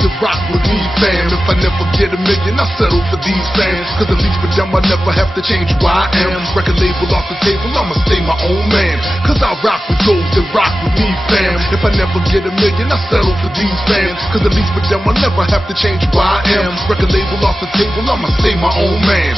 that rock with me, fam. If I never get a million, I settle for these fans. Cause at least with them I never have to change who I am. Record label off the table, I'ma stay my own man. Cause I rock with those that rock with me, fam. If I never get a million, I settle for these fans. Cause at least with them I never have to change who I am. Record label off the table, I'ma stay my own man.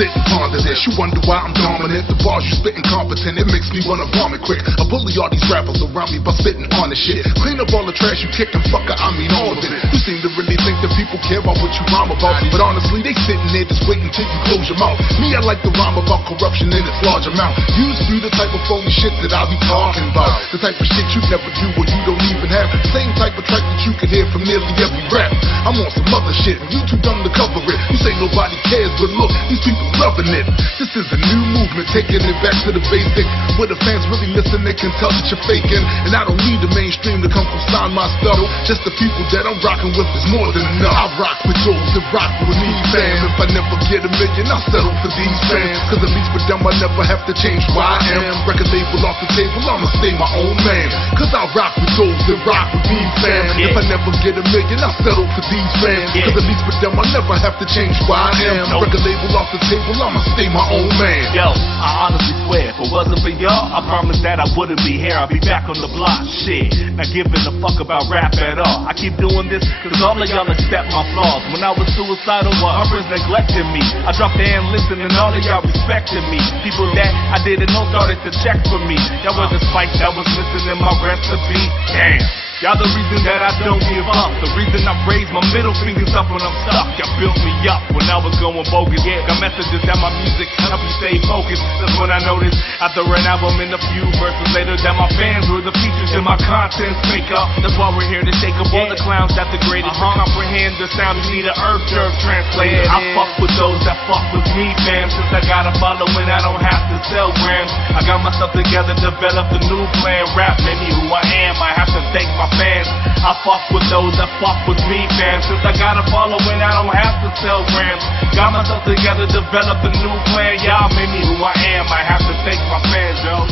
Sit and ponder this, you wonder why I'm dominant. The bars you spit incompetent, it makes me wanna vomit quick. I bully all these rappers around me by spitting on the shit. Clean up all the trash you kick and fucker, I mean all of it. You seem to really think that people care about what you rhyme about, but honestly they sitting there just waiting till you close your mouth. Me, I like to rhyme about corruption in its large amount. Used to be the type of phony shit that I be talking about. The type of shit you never do or you don't even have. Same type of track that you can hear from nearly every rap. I'm on some other shit and you too dumb to cover it. You say nobody cares, but look, these people loving it. This is a new movement, taking it back to the basics. Where the fans really listen, they can tell that you're faking. And I don't need the mainstream to come consign my stuff. Just the people that I'm rocking with is more than enough. I rock with those that rock with me, fam. If I never get a million, I settle for these fans. Cause at least with them I never have to change who I am. Record label off the table, I'ma stay my own man. Cause I rock with those that rock with me, fam. If I never get a million, I settle for these fans. Cause at least with them I never have to change who I am. Record label off the table, I'ma stay my own man. Yo, I honestly swear, if it wasn't for y'all, I promise that I wouldn't be here. I'd be back on the block, shit. Not giving a fuck about rap at all. I keep doing this cause all of y'all accept my flaws. When I was suicidal, well, others neglected me. I dropped the hand, listen, and all of y'all respected me. People that I didn't know started to check for me. That was the spice that was missing in my recipe. Damn. Y'all the reason that I don't give up. The reason I raise my middle fingers up when I'm stuck. Y'all built me up when I was going bogus. Got messages that my music help you stay focused. That's when I noticed after an album and a few verses later that my fans were the features in my content fake up. That's why we're here to shake up all the clowns that degraded. Comprehend the sound, you need an herb jerk translated. I fuck with those that fuck with me, fam. Since I got a following, I don't have to sell grams. I got myself together, developed a new plan. Rap made me who I am. I have to thank my fans. I fuck with those that fuck with me, fam. Since I got a following, I don't have to sell grams. Got myself together, developed a new plan. Y'all made me who I am. I have to thank my fans, yo.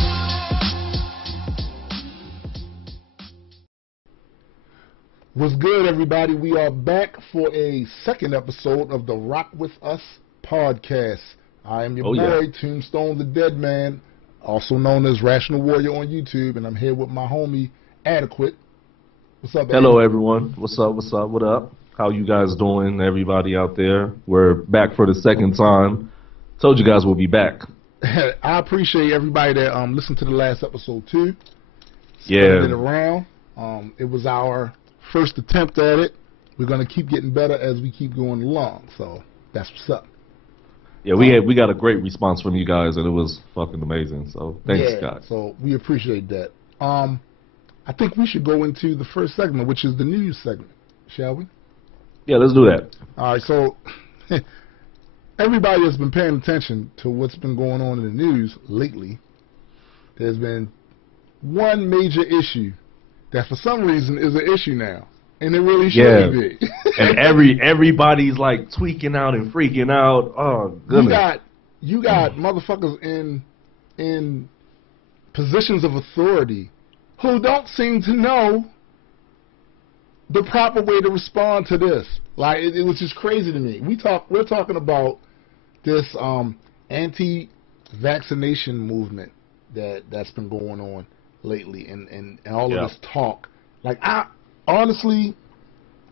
What's good, everybody? We are back for a second episode of the Rock With Us podcast. I am your boy, Tombstone the Dead Man, also known as Rational Warrior on YouTube, and I'm here with my homie, Adekwit. What's up, Hello, everyone. What's up? What's up? What up? How you guys doing, everybody out there? We're back for the second time. Told you guys we'll be back. I appreciate everybody that listened to the last episode, too. Yeah. It around. It was our first attempt at it. We're going to keep getting better as we keep going along, so that's what's up. Yeah, we got a great response from you guys, and it was fucking amazing, so thanks, guys. So we appreciate that. I think we should go into the first segment, which is the news segment, shall we? Yeah, let's do that. All right, so everybody has been paying attention to what's been going on in the news lately. There's been one major issue that for some reason is an issue now, and it really shouldn't be. And everybody's like tweaking out and freaking out. Oh, goodness. You got motherfuckers in positions of authority who don't seem to know the proper way to respond to this. Like, it was just crazy to me. We're talking about this anti-vaccination movement that's been going on lately, and all of this talk. Like, I honestly,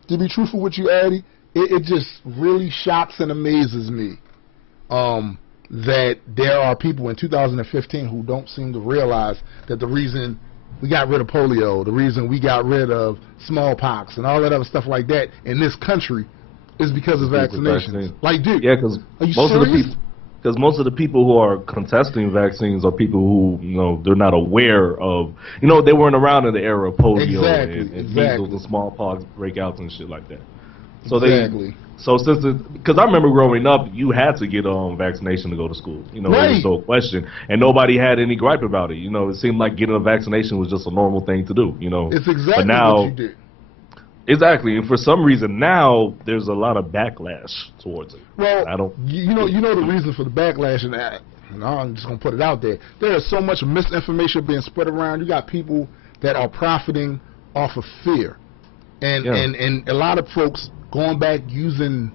to be truthful with you, Addy, it just really shocks and amazes me that there are people in 2015 who don't seem to realize that the reason we got rid of polio, the reason we got rid of smallpox and all that other stuff like that in this country is because of vaccinations. Like, dude, because most of the people who are contesting vaccines are people who, you know, they're not aware of, you know, they weren't around in the era of polio and measles and smallpox breakouts and shit like that. So because I remember growing up, you had to get vaccination to go to school. You know, there was no question, and nobody had any gripe about it. You know, it seemed like getting a vaccination was just a normal thing to do. You know, it's exactly what you do. Exactly, and for some reason now there's a lot of backlash towards it. Well, you know the reason for the backlash, and I'm just gonna put it out there. There is so much misinformation being spread around. You got people that are profiting off of fear. and a lot of folks going back using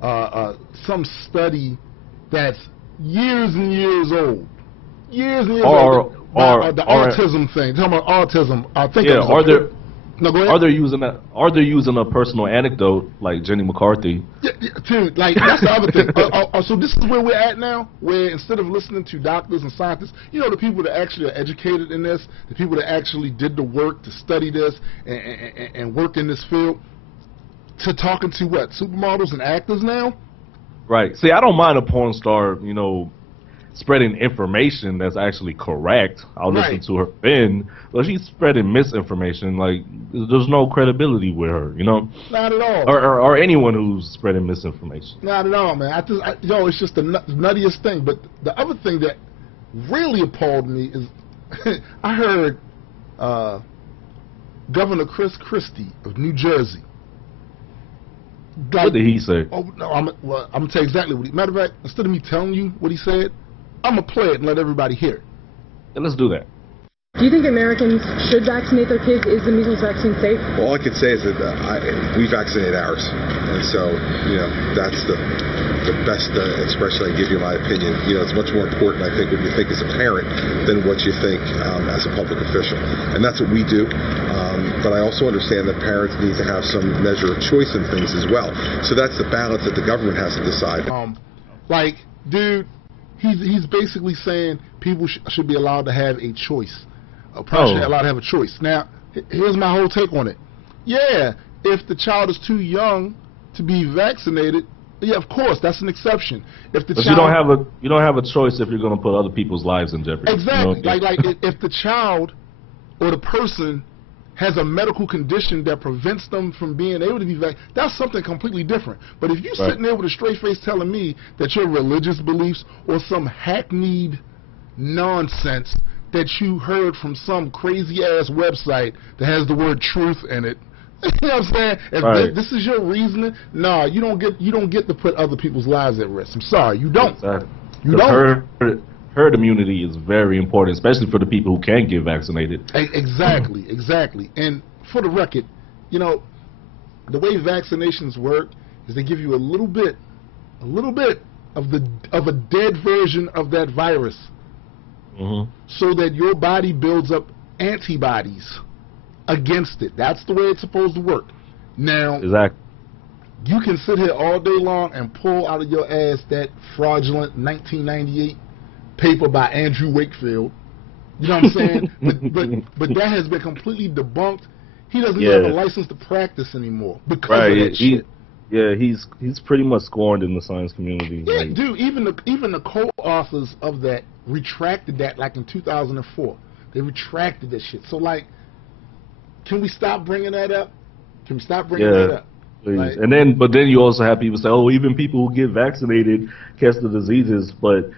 some study that's years and years old. Years and years old. The autism thing. Talking about autism. I think no, go ahead. Are they using a personal anecdote like Jenny McCarthy? Yeah, dude, like that's the other thing. So this is where we're at now, where instead of listening to doctors and scientists, you know, the people that actually are educated in this, the people that actually did the work to study this and work in this field, to talking to what, supermodels and actors now? Right. See, I don't mind a porn star, you know, spreading information that's actually correct. I'll listen to her then, but she's spreading misinformation. Like, there's no credibility with her, you know? Not at all. Or anyone who's spreading misinformation. Not at all, man. It's just the nuttiest thing. But the other thing that really appalled me is I heard Governor Chris Christie of New Jersey. What did he say? Oh, no, I'm going to tell you exactly what he... Matter of fact, instead of me telling you what he said, I'm going to play it and let everybody hear it. Yeah, let's do that. Do you think Americans should vaccinate their kids? Is the measles vaccine safe? Well, all I can say is that we vaccinate ours. And so, you know, that's the best expression I can give you my opinion. You know, it's much more important, I think, what you think as a parent than what you think as a public official. And that's what we do. But I also understand that parents need to have some measure of choice in things as well. So that's the balance that the government has to decide. Like, dude, he's basically saying people should be allowed to have a choice. A person should be allowed to have a choice. Now, here's my whole take on it. Yeah, if the child is too young to be vaccinated, yeah, of course, that's an exception. If the you don't have a choice if you're going to put other people's lives in jeopardy. Exactly. You know? Like if the child or the person has a medical condition that prevents them from being able to be vaccinated, that's something completely different. But if you're sitting there with a straight face telling me that your religious beliefs or some hackneyed nonsense that you heard from some crazy-ass website that has the word truth in it, you know what I'm saying? If this is your reasoning, nah, you don't get to put other people's lives at risk. I'm sorry, you don't. Exactly. You don't. Herd immunity is very important, especially for the people who can't get vaccinated. Exactly, exactly. And for the record, you know, the way vaccinations work is they give you a little bit of a dead version of that virus, so that your body builds up antibodies against it. That's the way it's supposed to work. Now, you can sit here all day long and pull out of your ass that fraudulent 1998 paper by Andrew Wakefield. You know what I'm saying? but that has been completely debunked. He doesn't even have a license to practice anymore because of that shit. Yeah, he's pretty much scorned in the science community. Yeah, like, dude, even the co-authors of that retracted that like in 2004. They retracted that shit. So like, can we stop bringing that up? Can we stop bringing that up? Like, but then you also have people say, oh, even people who get vaccinated catch the diseases, but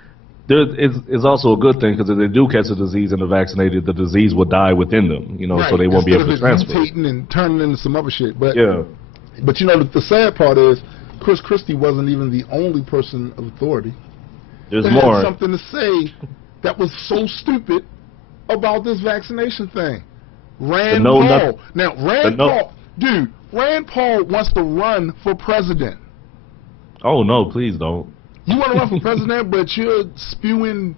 it's also a good thing because if they do catch a disease and they're vaccinated, the disease will die within them, you know, so they won't be able to transfer. Mutating and turning into some other shit. But but you know, the sad part is Chris Christie wasn't even the only person of authority. There's more. Had something to say that was so stupid about this vaccination thing. Rand Paul. Now, Rand Paul wants to run for president. Oh, no, please don't. You want to run for president, but you're spewing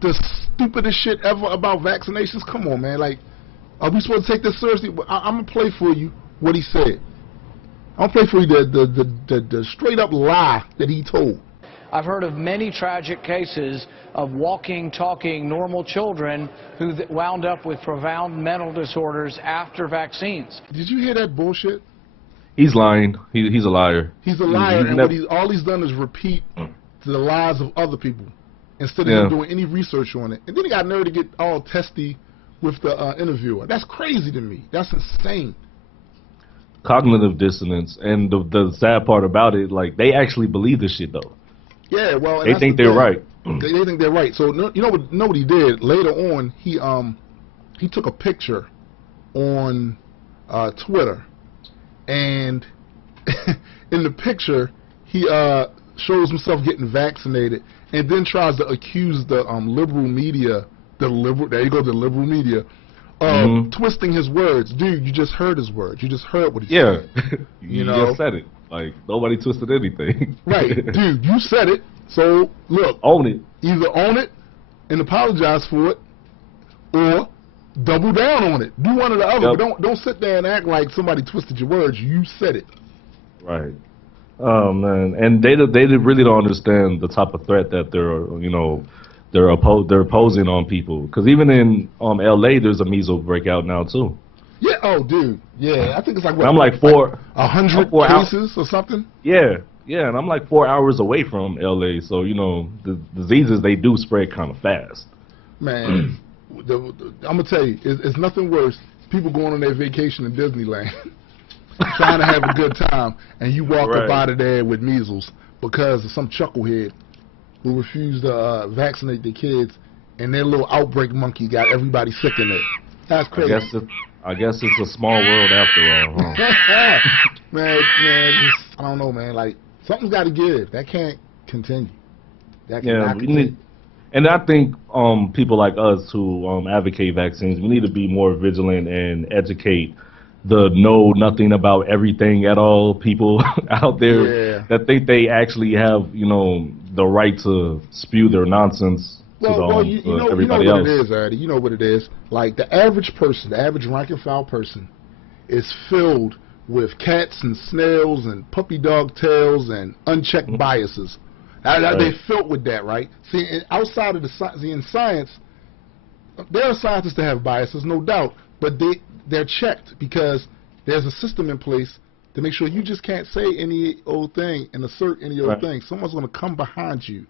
the stupidest shit ever about vaccinations? Come on, man. Like, are we supposed to take this seriously? I'm going to play for you what he said. I'll play for you the straight-up lie that he told. I've heard of many tragic cases of walking, talking, normal children who wound up with profound mental disorders after vaccines. Did you hear that bullshit? He's lying. He's a liar. He's a liar, and all he's done is repeat the lies of other people instead of him doing any research on it. And then he got nerve to get all testy with the interviewer. That's crazy to me. That's insane. Cognitive dissonance, and the sad part about it, like, they actually believe this shit though. Yeah, well, they think they're right. They think they're right. So you know what he did later on? He took a picture on Twitter, and in the picture he shows himself getting vaccinated, and then tries to accuse the liberal media, the liberal media, twisting his words. Dude, you just heard his words. You just heard what he said. Yeah. you just said it. Like, nobody twisted anything. Right. Dude, you said it. So, look. Own it. Either own it and apologize for it, or double down on it. Do one or the other. But don't sit there and act like somebody twisted your words. You said it. Right. Oh man, and they really don't understand the type of threat that they're opposing on people. Because even in LA, there's a measles breakout now too. Yeah. Oh, dude. Yeah. I think it's like what? I'm like 100 cases or something. Yeah. Yeah, and I'm like 4 hours away from LA, so the diseases, they do spread kind of fast. Man, I'm gonna tell you, it's nothing worse. People going on their vacation in Disneyland. Trying to have a good time, and you walk up out of there with measles because of some chucklehead who refused to vaccinate their kids, and their little outbreak monkey got everybody sick in it. That's crazy. I guess it's a small world after all, huh? man, I don't know, man. Like, something's got to give. That can't continue. That cannot continue. And I think people like us who advocate vaccines, we need to be more vigilant and educate the know nothing about everything at all people out there that think they actually have, the right to spew their nonsense to everybody else. You know what it is, Eddie. You know what it is. Like, the average person, the average rank and file person is filled with cats and snails and puppy dog tails and unchecked biases. They're filled with that, right? See, outside of in science, there are scientists that have biases, no doubt, but they're checked because there's a system in place to make sure you just can't say any old thing and assert any old thing. Someone's going to come behind you.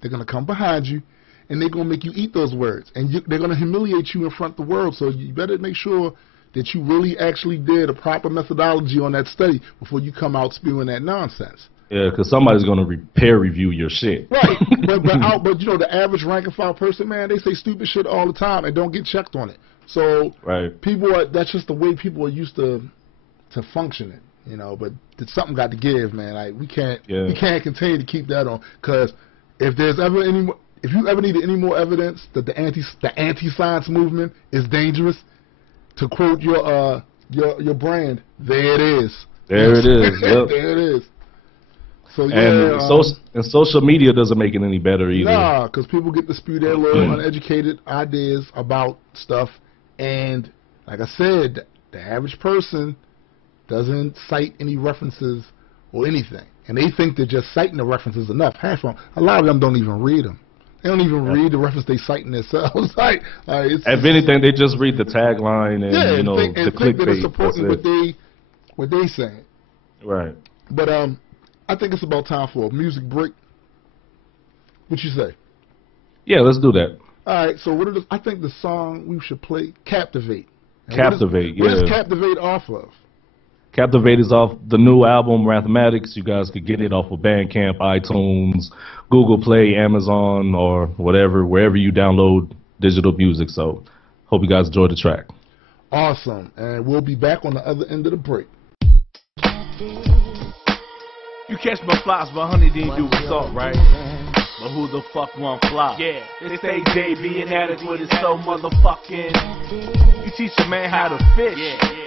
They're going to come behind you, and they're going to make you eat those words. And they're going to humiliate you in front of the world, so you better make sure that you really actually did a proper methodology on that study before you come out spewing that nonsense. Yeah, because somebody's going to peer review your shit. Right. But the average rank and file person, man, they say stupid shit all the time and don't get checked on it. So that's just the way people are used to functioning, but something got to give, man. Like, we can't continue to keep that on, because if you ever needed any more evidence that the anti-science movement is dangerous, to quote your brand, there it is. There it is. Yep. There it is. So and social media doesn't make it any better either. Nah, because people get to spew their little uneducated ideas about stuff. And like I said, the average person doesn't cite any references or anything. And they think that just citing the references enough. A lot of them don't even read them. They don't even read the reference they citing themselves. If anything, they just read the tagline and the clickbait. That it's supporting what they saying. Right. But I think it's about time for a music break. What you say? Yeah, let's do that. All right, so I think the song we should play, Captivate. And Captivate, what is Captivate off of? Captivate is off the new album, Rapthematics. You guys could get it off of BandCamp, iTunes, Google Play, Amazon, or wherever you download digital music. So, hope you guys enjoy the track. Awesome, and we'll be back on the other end of the break. You catch my flies, but honey didn't do assault, right? But who the fuck want fly? Yeah, they say JB and Adekwit is so motherfucking. You teach a man how to fish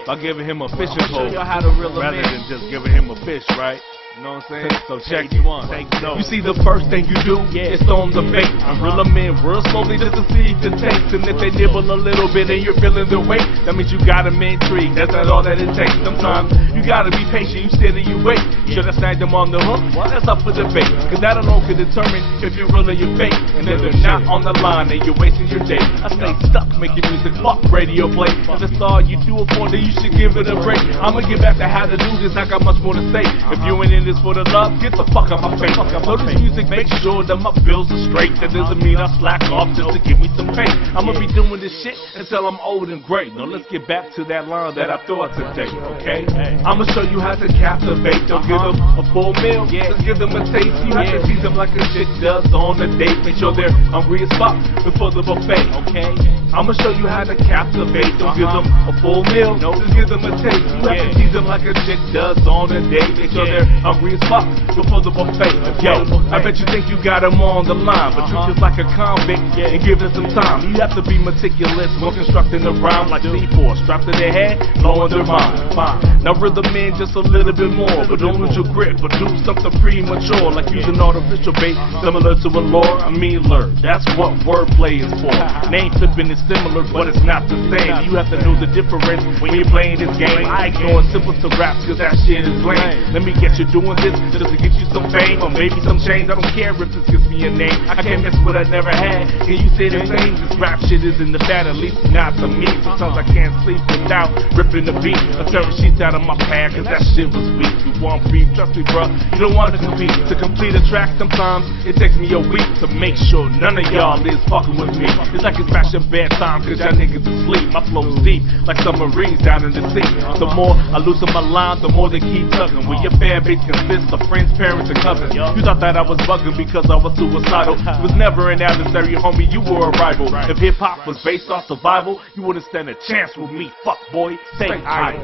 by giving him a fishing pole rather than just giving him a fish, right? You know what I'm saying? So check you on. You see, the first thing you do is throw them the bait. And reel them in real slowly just to see if it takes. And if they nibble a little bit and you're feeling the weight, that means you got them intrigued. That's not all that it takes. Sometimes you gotta be patient. You sit and you wait. Should I snag them on the hook? That's up for debate. Cause that alone can determine if you're real or you're fake. And if they're not on the line and you're wasting your day, I stay stuck making music. Fuck radio play. If it's all you do it for, then you should give it a break. I'ma get back to how to do this. I got much more to say. If you ain't in this for the love, get the fuck out my face. So this music makes sure that my bills are straight. That doesn't mean I slack off just to give me some pay. I'ma be doing this shit until I'm old and great. Now let's get back to that line that I thought today, okay? I'ma show you how to captivate. Don't give them a full meal, just give them a taste. You have to tease them like a chick does on a date. Make sure they're hungry as fuck before the buffet, okay? I'ma show you how to captivate. Don't give them a full meal, just give them a taste. You have to tease them like a chick does on a date. Make sure they're hungry as fuck before the buffet. Yo, I bet you think you got them on the line, but treat just like a convict and give it some time. You have to be meticulous when constructing the rhyme like C4. Strapped to their head, blowing their mind. Fine. Now rhythm in just a little bit more, but don't lose your grip or do something premature, like using artificial bait similar to a lure. I mean, learn. That's what wordplay is for. Name flipping is similar, but it's not the same. You have to know the difference when you're playing this game. I ignore simple to raps cause that shit is lame. Let me get you doing this just to get you some fame or maybe some change. I don't care if this gives me a name. I can't miss what I never had. Can you say the same? This rap shit is in the bad, at least not to me. Sometimes I can't sleep without ripping the beat or tearing sheets out of my pad cause that shit was weak. You want beef, trust me bro, you don't want to compete. To complete a track sometimes it takes me a week to make sure none of y'all is fucking with me. It's like it's past your bedtime cause y'all niggas asleep. My flow's deep like submarines down in the sea. The more I loosen my line, the more they keep tugging. When your fan base consists of friends, parents, and cousins. You thought that I was bugging because I was suicidal. You was never an adversary, homie, you were a rival. If hip-hop was based off survival, you wouldn't stand a chance with me, fuck boy, stay idle.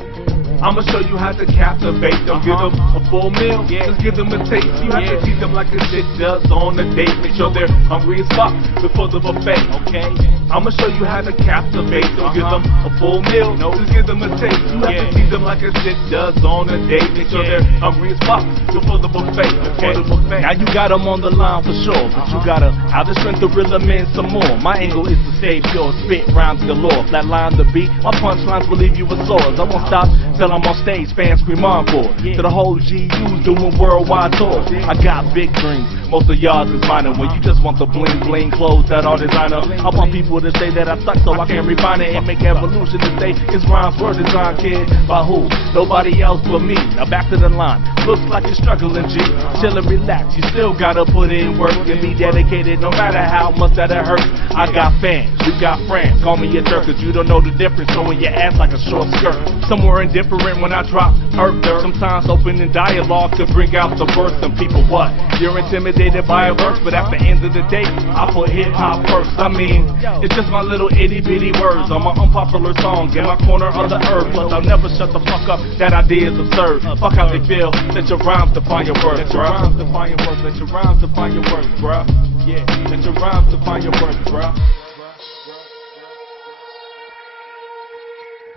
I'ma show you how to captivate. Don't give them a full meal, just give them a taste. You have to teach them like a chick does on a date. Make sure they're hungry as fuck before the buffet, okay? I'ma show you how to captivate. Don't give them a full meal, just give them a taste. You have to teach them like a chick does on a date. Make sure they're hungry as fuck before the buffet, okay? Now you got them on the line for sure, but you gotta have the strength to reel them in some more. My angle is to stay pure, spit rhymes galore. Flatline the beat, my punchlines will leave you with sores. I won't stop till I'm on stage, fans scream encore. To the whole GU's doing worldwide tours. I got big dreams, most of y'all is minor. When you just want the bling bling clothes that are designer, I want people to say that I suck so I can refine it and make evolution to say his rhymes were designed, kid. By who? Nobody else but me. Now back to the line. Looks like you're struggling, G. Chill and relax, you still gotta put in work and be dedicated no matter how much that it hurts. I got fans, you got friends. Call me a jerk cause you don't know the difference, throwing your ass like a short skirt. Somewhere indifferent when I drop earth dirt. Sometimes opening dialogue to bring out the verse. Some people what? You're intimidated by a verse, but at the end of the day, I put hip-hop first. I mean, it's just my little itty-bitty words on my unpopular song in my corner of the earth. Plus I'll never shut the fuck up, that idea is absurd. Fuck how they feel, let your rhymes define your words, bruh. Let your rhymes define your words, bruh. Yeah, let your rhymes define your words, bruh.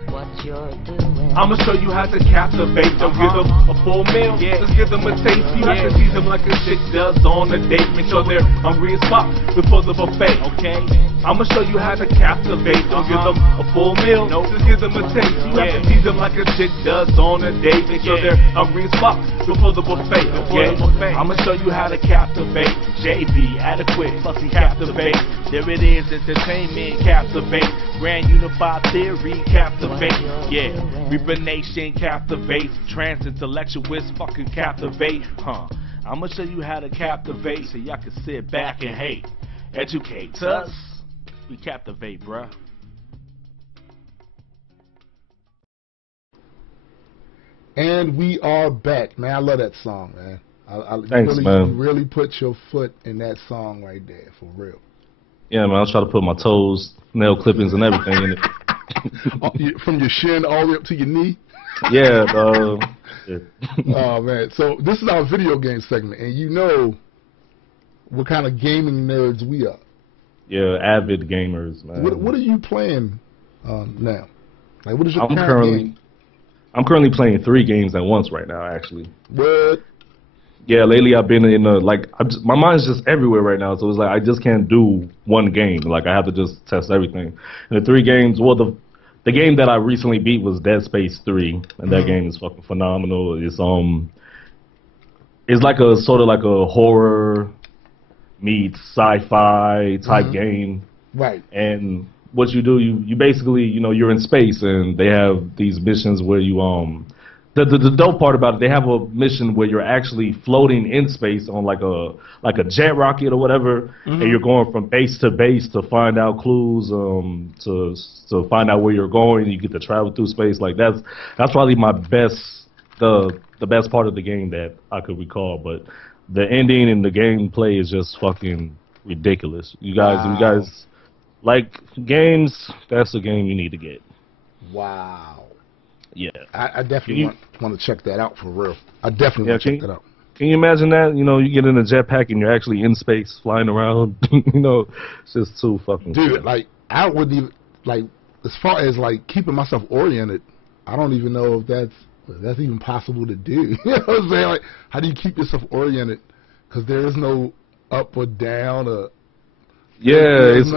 What you're doing. I'ma show you how to captivate. Don't give them a full meal, just give them a taste. You have to tease them like a chick does on a date. Make sure they're hungry as fuck before the buffet, okay? I'ma show you how to captivate. Don't give them a full meal, just give them a taste. You have to tease them like a chick does on a date. Make sure they're hungry as fuck before the buffet, okay? I'ma show you how to captivate. JB, Adekwit, fussy captivate. There it is, entertainment, captivate. Grand unified theory, captivate. Yeah, Reaper Nation captivates. Trans intellectualists fucking captivate. I'ma show you how to captivate so y'all can sit back and hate. Educate us. We captivate, bruh. And we are back, man. I love that song, man. Thanks, man. You really put your foot in that song right there, for real. Yeah, man. I was trying to put my toes, nail clippings, and everything in it. From your shin all the way up to your knee? Yeah, Oh, man. So this is our video game segment, and you know what kind of gaming nerds we are. Yeah, avid gamers, man. What are you playing now? Like, what is your current game? I'm currently playing 3 games at once right now, actually. What? Yeah, lately I've been in my mind's just everywhere right now, so it's like I just can't do one game. Like I have to just test everything. And the 3 games, well, the game that I recently beat was Dead Space 3, and that game is fucking phenomenal. It's like a sort of like a horror meets sci-fi type game. Right. And what you do, you basically, you're in space, and they have these missions where you the dope part about it, they have a mission where you're actually floating in space on like a jet rocket or whatever, and you're going from base to base to find out clues, to find out where you're going. You get to travel through space. Like that's probably my the best part of the game that I could recall. But the ending and the gameplay is just fucking ridiculous. You guys Like games, that's a game you need to get. Wow. Yeah. I definitely want to check that out for real. I definitely want to check that out. Can you imagine that? You know, you get in a jetpack and you're actually in space, flying around. You know, it's just too fucking. Dude, cool. like I wouldn't even like as far as like keeping myself oriented. I don't even know if that's even possible to do. You know what I'm saying? Like, how do you keep yourself oriented? Because there is no up or down or. Yeah, it's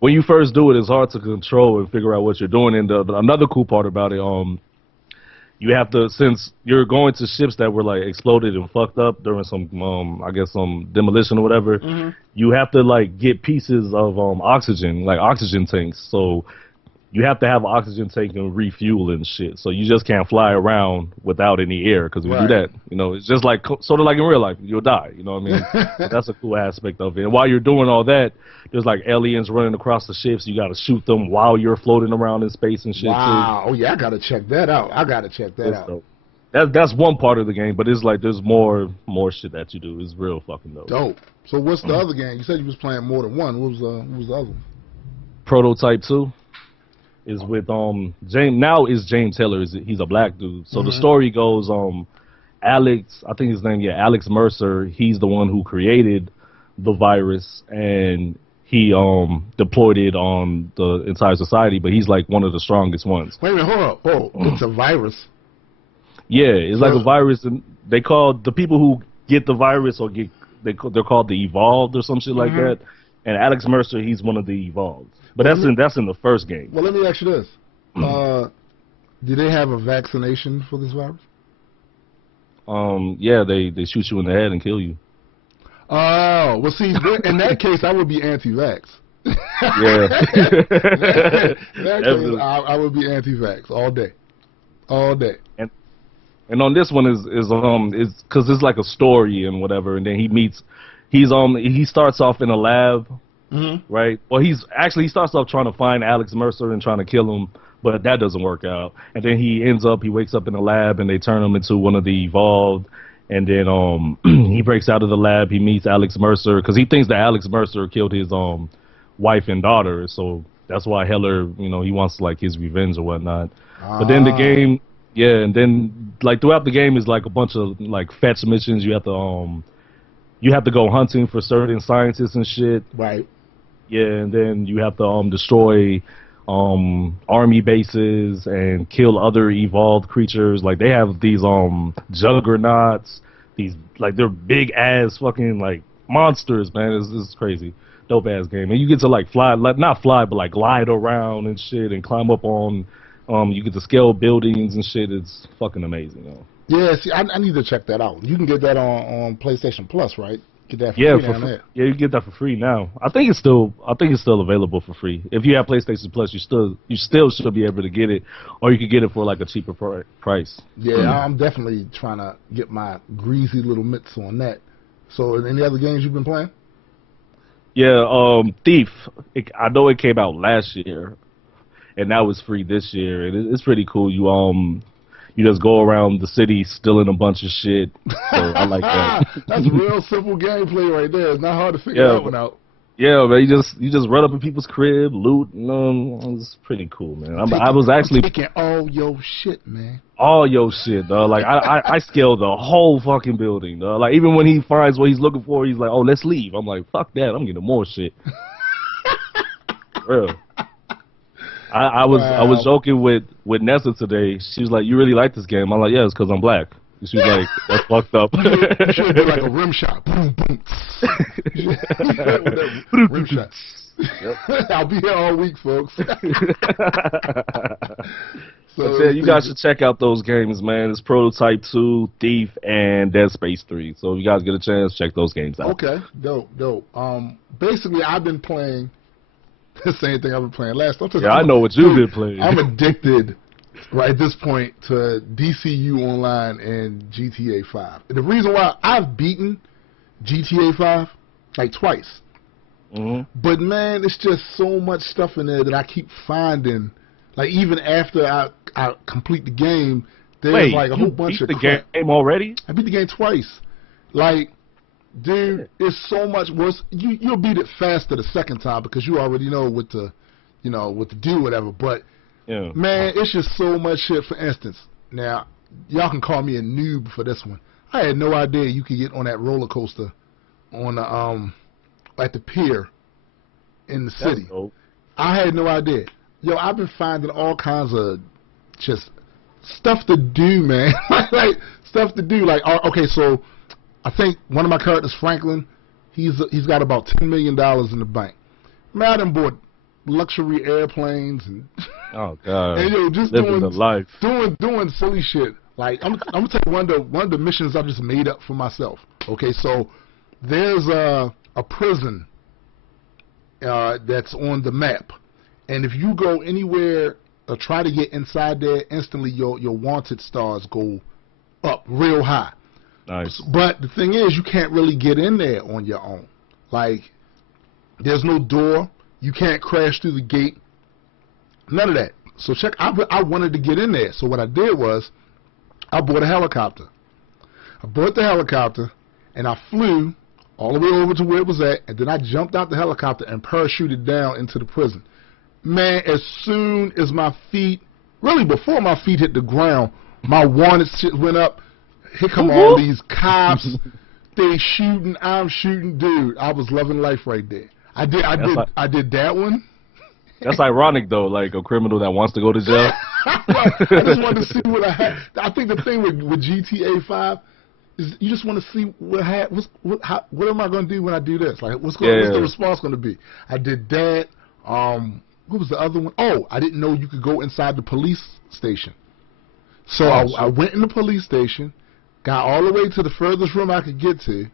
when you first do it, it's hard to control and figure out what you're doing. And another cool part about it, you have to, since you're going to ships that were like exploded and fucked up during some, I guess some demolition or whatever, you have to like get pieces of oxygen, like oxygen tanks. So you have to have an oxygen tank and refuel and shit. So you just can't fly around without any air, because if you do that, you know, it's just like sort of like in real life, you'll die. You know what I mean? That's a cool aspect of it. And while you're doing all that, there's like aliens running across the ships. You got to shoot them while you're floating around in space and shit. Wow. Too. Oh yeah, I gotta check that out. Out. That's one part of the game, but it's like there's more shit that you do. It's real fucking dope. Dope. So what's the other game? You said you was playing more than one. What was the other one? Prototype 2. Is with James. Now is James Taylor. He's a black dude. So the story goes Alex, I think his name, Alex Mercer. He's the one who created the virus, and he deployed it on the entire society. But he's like one of the strongest ones. Wait a minute, hold up. Oh, it's a virus. Yeah, it's like a virus, and they call the people who get the virus or they're called the evolved or some shit like that. And Alex Mercer, he's one of the evolved. But that's in the first game. Well, let me ask you this: do they have a vaccination for this virus? Yeah, they shoot you in the head and kill you. Oh, well, see, in that case, I would be anti-vax. Yeah. In that case, I would be anti-vax all day. And on this one is because it's like a story and whatever, and then he starts off in a lab. Right. Well, he starts off trying to find Alex Mercer and trying to kill him, but that doesn't work out. And then he wakes up in a lab, and they turn him into one of the evolved. And then he breaks out of the lab. He meets Alex Mercer because he thinks that Alex Mercer killed his wife and daughter. So that's why Heller, you know, he wants like his revenge or whatnot. But then the game, and then like throughout the game is like a bunch of like fetch missions. You have to go hunting for certain scientists and shit. Right. Yeah, and then you have to destroy army bases and kill other evolved creatures. Like they have these juggernauts, these like they're big ass fucking like monsters, man. It's crazy. Dope ass game. And you get to like fly, like not fly, but like glide around and shit and climb up on you get to scale buildings and shit. It's fucking amazing, yo. Yeah, see, I need to check that out. You can get that on PlayStation Plus, right? Get that for free down there. Yeah, you get that for free now. I think it's still available for free. If you have PlayStation Plus, you still should be able to get it, or you could get it for like a cheaper price. Yeah, I'm definitely trying to get my greasy little mitts on that. So, any other games you've been playing? Yeah, Thief. I know it came out last year, and now it's free this year. And it's pretty cool. You just go around the city stealing a bunch of shit. So I like that. That's real simple gameplay right there. It's not hard to figure that one out. Yeah, man. You just run up in people's crib, loot. It's pretty cool, man. I was actually taking all your shit, man. All your shit, dog. Like I scaled the whole fucking building, dog. Like even when he finds what he's looking for, he's like, "Oh, let's leave." I'm like, "Fuck that! I'm getting more shit." Real. I was joking with Nessa today. She was like, "You really like this game?" I'm like, "Yeah, it's because I'm black." And she was like, "That's fucked up." You should do like a rim shot. Boom, boom. Rim shot. Yep. I'll be here all week, folks. So you guys should check out those games, man. It's Prototype 2, Thief, and Dead Space 3. So if you guys get a chance, check those games out. Okay, dope. Basically, I've been playing the same thing I've been playing last time. Yeah, I know what you've been playing. I'm addicted right at this point to DCU Online and GTA 5. And the reason why I've beaten GTA 5 like twice. But man, it's just so much stuff in there that I keep finding. Like even after I complete the game, there's like a whole bunch of crap. Game already? I beat the game twice. Like dude, it's so much worse. You'll beat it faster the second time because you already know what to do, whatever. But man, it's just so much shit. For instance, now y'all can call me a noob for this one. I had no idea you could get on that roller coaster on the at the pier in the city. I had no idea. Yo, I've been finding all kinds of just stuff to do, man. like stuff to do. Like, okay, so I think one of my characters, Franklin, he's got about $10 million in the bank. Man, I done bought luxury airplanes and oh god, and just living the life, doing silly shit. Like I'm gonna tell you one of the missions I just made up for myself. Okay, so there's a prison that's on the map, and if you go anywhere or try to get inside there, instantly your wanted stars go up real high. Nice. But the thing is, you can't really get in there on your own. Like, there's no door. You can't crash through the gate. None of that. So I wanted to get in there. So what I did was, I bought a helicopter. I bought the helicopter, and I flew all the way over to where it was at, and then I jumped out the helicopter and parachuted down into the prison. Man, as soon as my feet, really before my feet hit the ground, my wanted shit went up. Here come all these cops. They shooting, I'm shooting. Dude, I was loving life right there. I did that one. That's ironic though, like a criminal that wants to go to jail. I just wanted to see what I had. I think the thing with GTA 5 is you just want to see what am I going to do when I do this? Like, what's the response going to be? I did that. What was the other one? Oh, I didn't know you could go inside the police station. So I went in the police station, got all the way to the furthest room I could get to,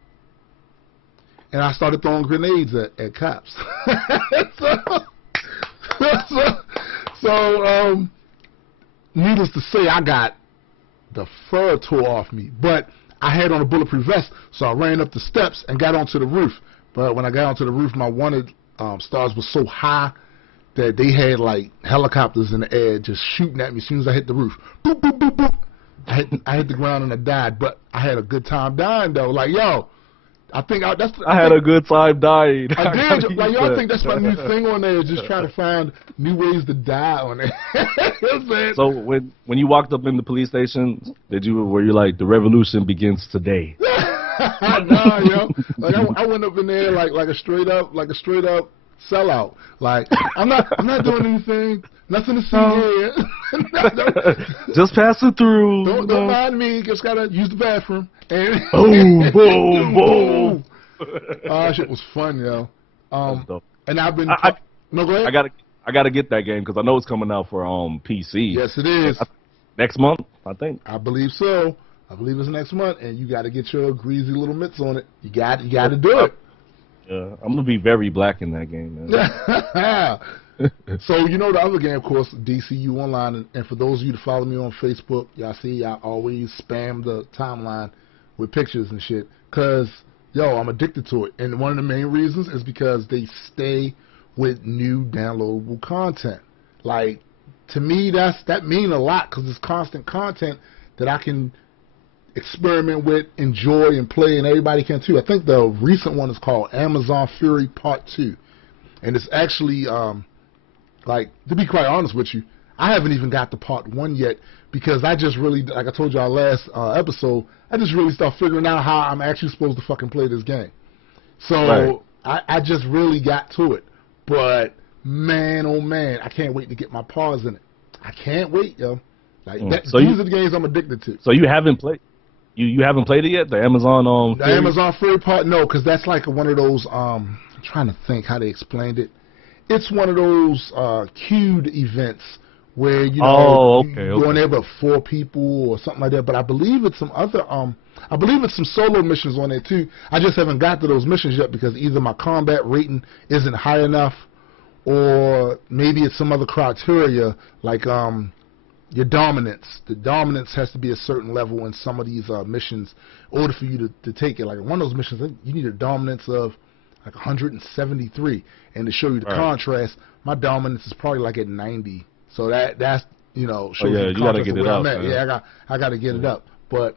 and I started throwing grenades at cops. so, needless to say, I got the fur tore off me, but I had on a bulletproof vest, so I ran up the steps and got onto the roof. But when I got onto the roof, my wanted stars was so high that they had like helicopters in the air just shooting at me as soon as I hit the roof. Boop, boop, boop, boop. I hit the ground and I died, but I had a good time dying though. Like, yo, I had a good time dying. I did. Like, yo, I think that's my new thing on there, is just trying to find new ways to die on there. So when you walked up in the police station, were you like, the revolution begins today? Nah, yo. Like I went up in there like a straight up sellout. Like, I'm not doing anything. Nothing to see here. Just pass it through. Don't mind me. Just gotta use the bathroom. And boom, boom. Shit was fun, yo. And I've been. No, go ahead. I gotta get that game because I know it's coming out for PC. Yes, it is. Next month, I think. I believe so. I believe it's next month, and you got to get your greasy little mitts on it. You got to do it. Yeah, I'm gonna be very black in that game, man. So, you know the other game, of course, DCU Online, and for those of you that follow me on Facebook, y'all see I always spam the timeline with pictures and shit, because, yo, I'm addicted to it. And one of the main reasons is because they stay with new downloadable content. Like, to me, that means a lot, because it's constant content that I can experiment with, enjoy, and play, and everybody can too. I think the recent one is called Amazon Fury Part 2. And it's actually, like, to be quite honest with you, I haven't even got to Part 1 yet, because I just really, like I told y'all last episode, I just really started figuring out how I'm actually supposed to fucking play this game. So, I just really got to it. But, man, oh man, I can't wait to get my paws in it. I can't wait, yo. Like, these are the games I'm addicted to. So you haven't played? You haven't played it yet? The Amazon the Amazon Fury Part? No, because that's like one of those, I'm trying to think how they explained it. It's one of those queued events where, you know, you're on there with 4 people or something like that. But I believe it's some other, I believe it's some solo missions on there too. I just haven't got to those missions yet because either my combat rating isn't high enough, or maybe it's some other criteria like your dominance. The dominance has to be a certain level in some of these missions in order for you to take it. Like one of those missions, you need a dominance of like 173, and to show you the contrast, my dominance is probably like at 90. So that's, you know, shows you gotta get it up. Yeah, I got to get it up. But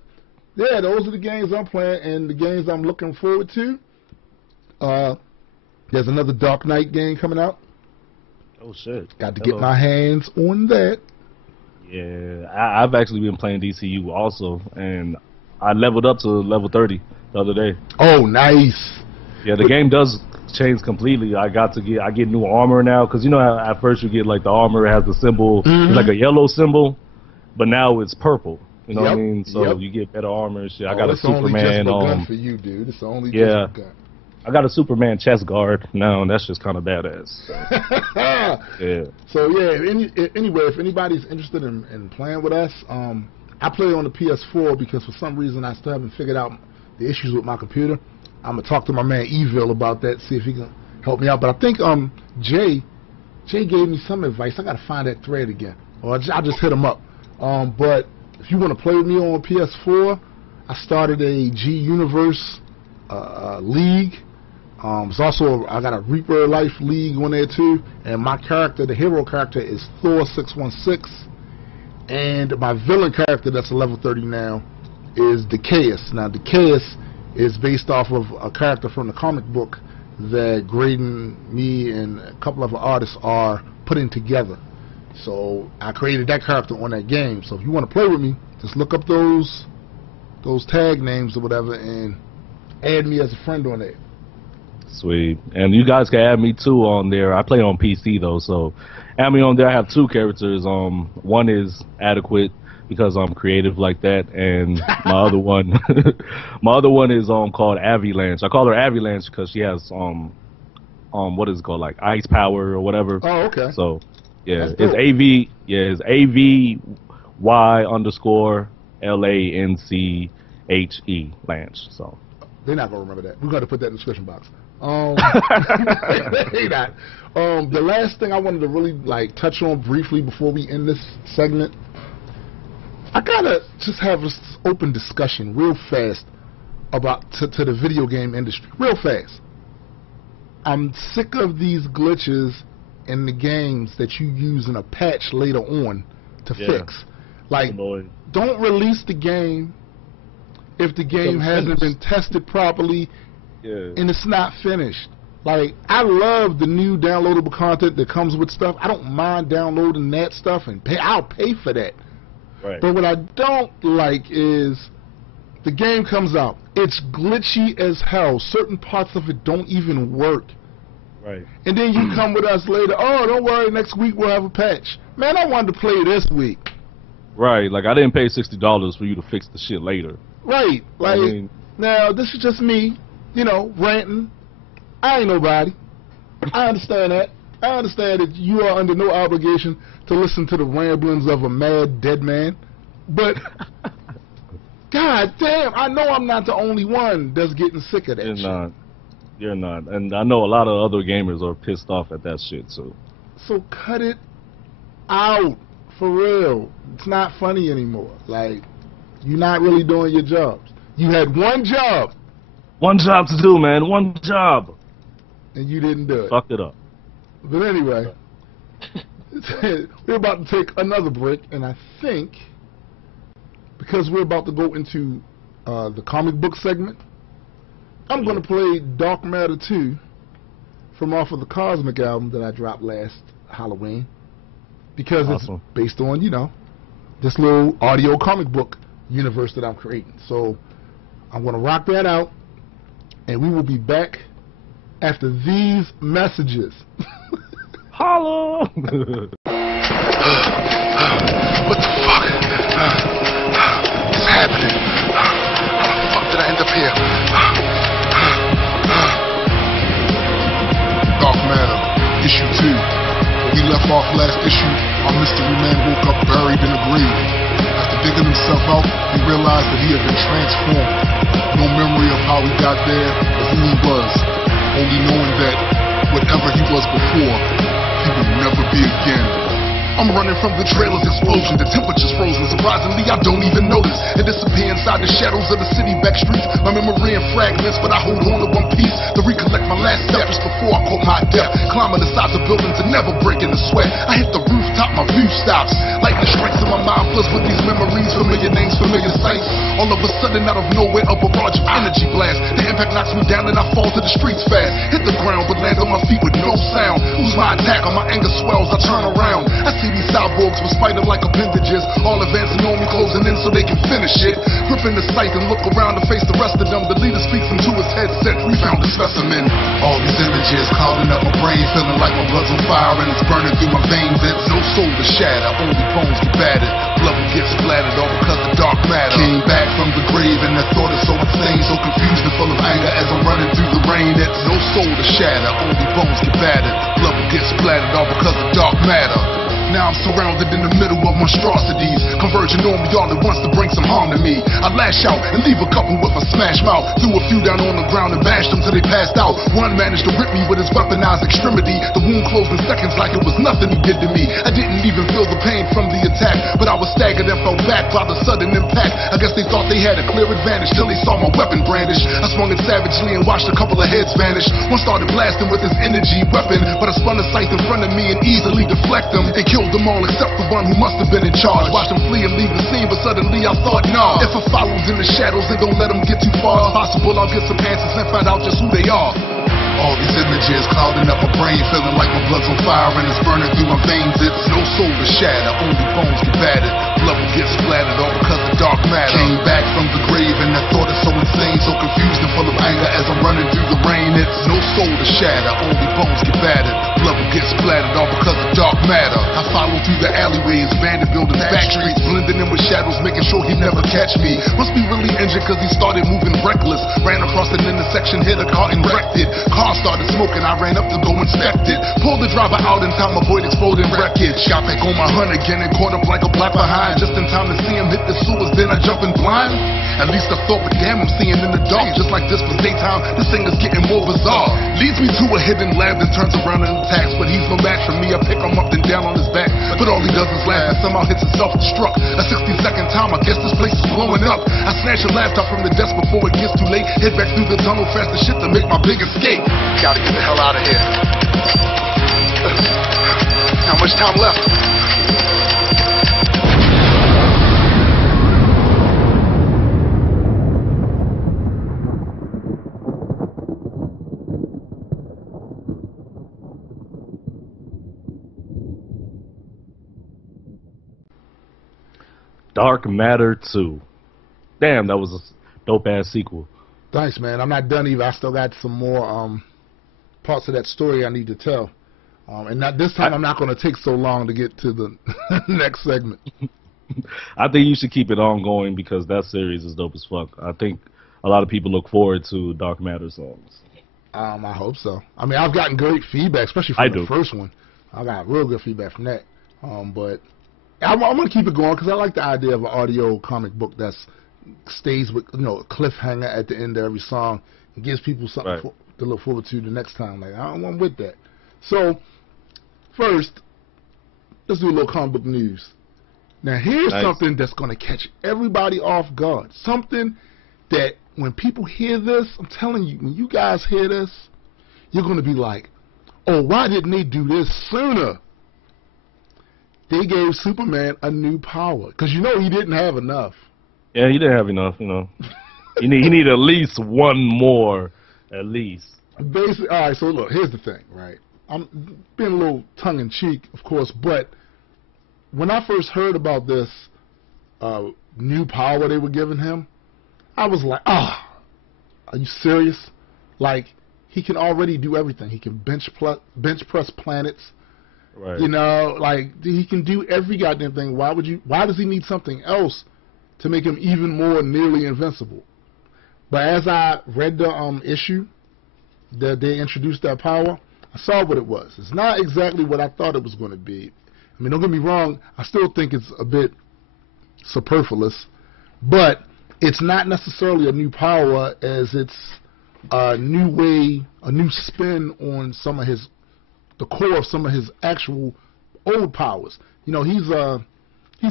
Yeah, those are the games I'm playing and the games I'm looking forward to. There's another Dark Knight game coming out. Oh shit! Got to get my hands on that. Yeah, I've actually been playing DCU also, and I leveled up to level 30 the other day. Oh, nice. Yeah, the game does change completely. I get new armor now, because you know how at first you get like the armor has the symbol, it's like a yellow symbol, but now it's purple. You know what I mean? So you get better armor and shit. I got a Superman. Gun for you, dude. It's only yeah. Just gun. I got a Superman chest guard now, and that's just kind of badass. So. Yeah. So yeah. Anyway, if anybody's interested in playing with us, I play on the PS4 because for some reason I still haven't figured out the issues with my computer. I'm gonna talk to my man Evil about that, see if he can help me out. But I think Jay gave me some advice. I gotta find that thread again, or I just hit him up. But if you want to play with me on PS4, I started a G Universe league. It's also I got a Reaper Life league on there too, and my character, the hero character, is Thor 616, and my villain character that's a level 30 now is Decaeus. Now Decaeus is based off of a character from the comic book that Graydon, me, and a couple of artists are putting together. So I created that character on that game. So if you want to play with me, just look up those tag names or whatever and add me as a friend on there. Sweet. And you guys can add me too on there. I play on PC though, so add me on there. I have two characters. One is Adekwit because I'm creative like that, and my other one is called Avalanche. I call her Avalanche because she has what is it called, like ice power or whatever. Oh, okay. So yeah, it's AVY_LANCHE Lanche. So they're not gonna remember that. We're gonna put that in the description box. Hey, that. The last thing I wanted to really touch on briefly before we end this segment, I gotta just have this open discussion real fast about to the video game industry. Real fast. I'm sick of these glitches in the games that you use in a patch later on to fix. Don't release the game if the game hasn't been tested properly and it's not finished. I love the new downloadable content that comes with stuff. I don't mind downloading that stuff and I'll pay for that. Right. But what I don't like is the game comes out. It's glitchy as hell. Certain parts of it don't even work. Right. And then you come with us later, oh, don't worry, next week we'll have a patch. Man, I wanted to play this week. Right, I didn't pay $60 for you to fix the shit later. Right, now this is just me, ranting. I ain't nobody. I understand that. I understand that you are under no obligation to listen to the ramblings of a mad dead man. But, god damn, I know I'm not the only one that's getting sick of that shit. You're not. And I know a lot of other gamers are pissed off at that shit, so. So cut it out. For real. It's not funny anymore. You're not really doing your jobs. You had one job. One job to do, man. One job. And you didn't do it. Fucked it up. But anyway, we're about to take another break, and I think because we're about to go into the comic book segment, I'm going to play Dark Matter 2 from off of the Cosmic album that I dropped last Halloween. Because it's based on, this little audio comic book universe that I'm creating. So I'm going to rock that out, and we will be back after these messages. Holla! What the fuck is happening? How the fuck did I end up here? Dark Matter, issue 2. We left off last issue, our mystery man woke up buried in a grave. After digging himself out, he realized that he had been transformed. No memory of how he got there or who he was, only knowing that whatever he was before, he would never be again. I'm running from the trailer's explosion, the temperature's frozen. Surprisingly, I don't even notice and disappear inside the shadows of the city back streets. My memory in fragments, but I hold on to one piece to recollect my last step just before I caught my death. Climbing the sides of buildings and never breaking a sweat. I hit the rooftop top, my view stops. Lightning strikes in my mind, plus with these memories, familiar names, familiar sights. All of a sudden, out of nowhere, a barrage of energy blast. The impact knocks me down and I fall to the streets fast. Hit the ground, but land on my feet with no sound. Lose my attack, on my anger swells, I turn around. I see these cyborgs with spider-like appendages, all advancing on me, closing in so they can finish it. Gripping the sight and look around to face the rest of them. The leader speaks into his headset, we found a specimen. All these images clouding up my brain, feeling like my blood's on fire and it's burning through my veins. It's no soul to shatter, only bones get battered. Blood will get splattered, all because of dark matter. Came back from the grave and the thought is so insane, so confused and full of anger as I'm running through the rain. It's no soul to shatter, only bones get battered. Blood will get splattered, all because of dark matter. Now I'm surrounded in the middle of monstrosities, converging on me all at once to bring some harm to me. I lash out and leave a couple with a smash mouth. Threw a few down on the ground and bashed them till they passed out. One managed to rip me with his weaponized extremity. The wound closed in seconds like it was nothing he did to me. I didn't even feel the pain from the attack, but I was staggered and fell back by the sudden impact. I guess they thought they had a clear advantage till they saw my weapon brandished. I swung it savagely and watched a couple of heads vanish. One started blasting with his energy weapon, but I spun a sight in front of me and easily deflect them and killed them all except the one who must have been in charge. Watched them flee and leave the scene, but suddenly I thought, nah, if I follow in the shadows and don't let them get too far, it's possible I'll get some answers and find out just who they are. All these images clouding up my brain, feeling like my blood's on fire and it's burning through my veins. It's no soul to shatter, only bones get battered. Blood will get splattered, all because of dark matter. Came back from the grave and that thought is so insane, so confused and full of anger as I'm running through the rain. It's no soul to shatter, only bones get battered. Blood will get splattered, all because of dark matter. I follow through the alleyways, abandoned buildings, back streets, blending in with shadows, making sure he'd never catch me. Must be really injured cause he started moving reckless. Ran across an intersection, hit a car and wrecked it. Car started smoking, I ran up to go inspect it. Pulled the driver out in time, avoid exploding wreckage. Got back on my hunt again and caught up like a black behind. Just in time to see him hit the sewers, then I jump in blind. At least I thought, but damn, I'm seeing in the dark. Just like this was daytime, this thing is getting more bizarre. Leads me to a hidden lab that turns around and attacks, but he's no match for me. I pick him up and down on his back, but all he does is laugh and somehow hits his self-destruct. A 60-second time, I guess this place is blowing up. I snatch a laptop from the desk before it gets too late. Head back through the tunnel fast as shit to make my big escape. Gotta get the hell out of here. How much time left? Dark Matter 2. Damn, that was a dope-ass sequel. Thanks, man. I'm not done either. I still got some more parts of that story I need to tell. And not, this time I'm not going to take so long to get to the next segment. I think you should keep it ongoing because that series is dope as fuck. I think a lot of people look forward to Dark Matter songs. I hope so. I mean, I've gotten great feedback, especially from the first one. I got real good feedback from that. But I'm going to keep it going because I like the idea of an audio comic book that stays with, you know, a cliffhanger at the end of every song and gives people something to look forward to the next time. Like, I'm with that. So, first, let's do a little comic book news. Now, here's something that's going to catch everybody off guard. Something that when people hear this, I'm telling you, when you guys hear this, you're going to be like, oh, why didn't they do this sooner? They gave Superman a new power. Because, you know, he didn't have enough. Yeah, he didn't have enough, you know. he need at least one more, at least. Basically, all right, so look, here's the thing, right? I'm being a little tongue-in-cheek, of course, but when I first heard about this new power they were giving him, I was like, are you serious? Like, he can already do everything. He can bench press planets. Right. You know, like, he can do every goddamn thing. Why does he need something else to make him even more nearly invincible? But as I read the issue that they introduced that power, I saw what it was. It's not exactly what I thought it was going to be. I mean, don't get me wrong, I still think it's a bit superfluous, but it's not necessarily a new power as it's a new way, a new spin on some of the core of some of his actual old powers. You know, he's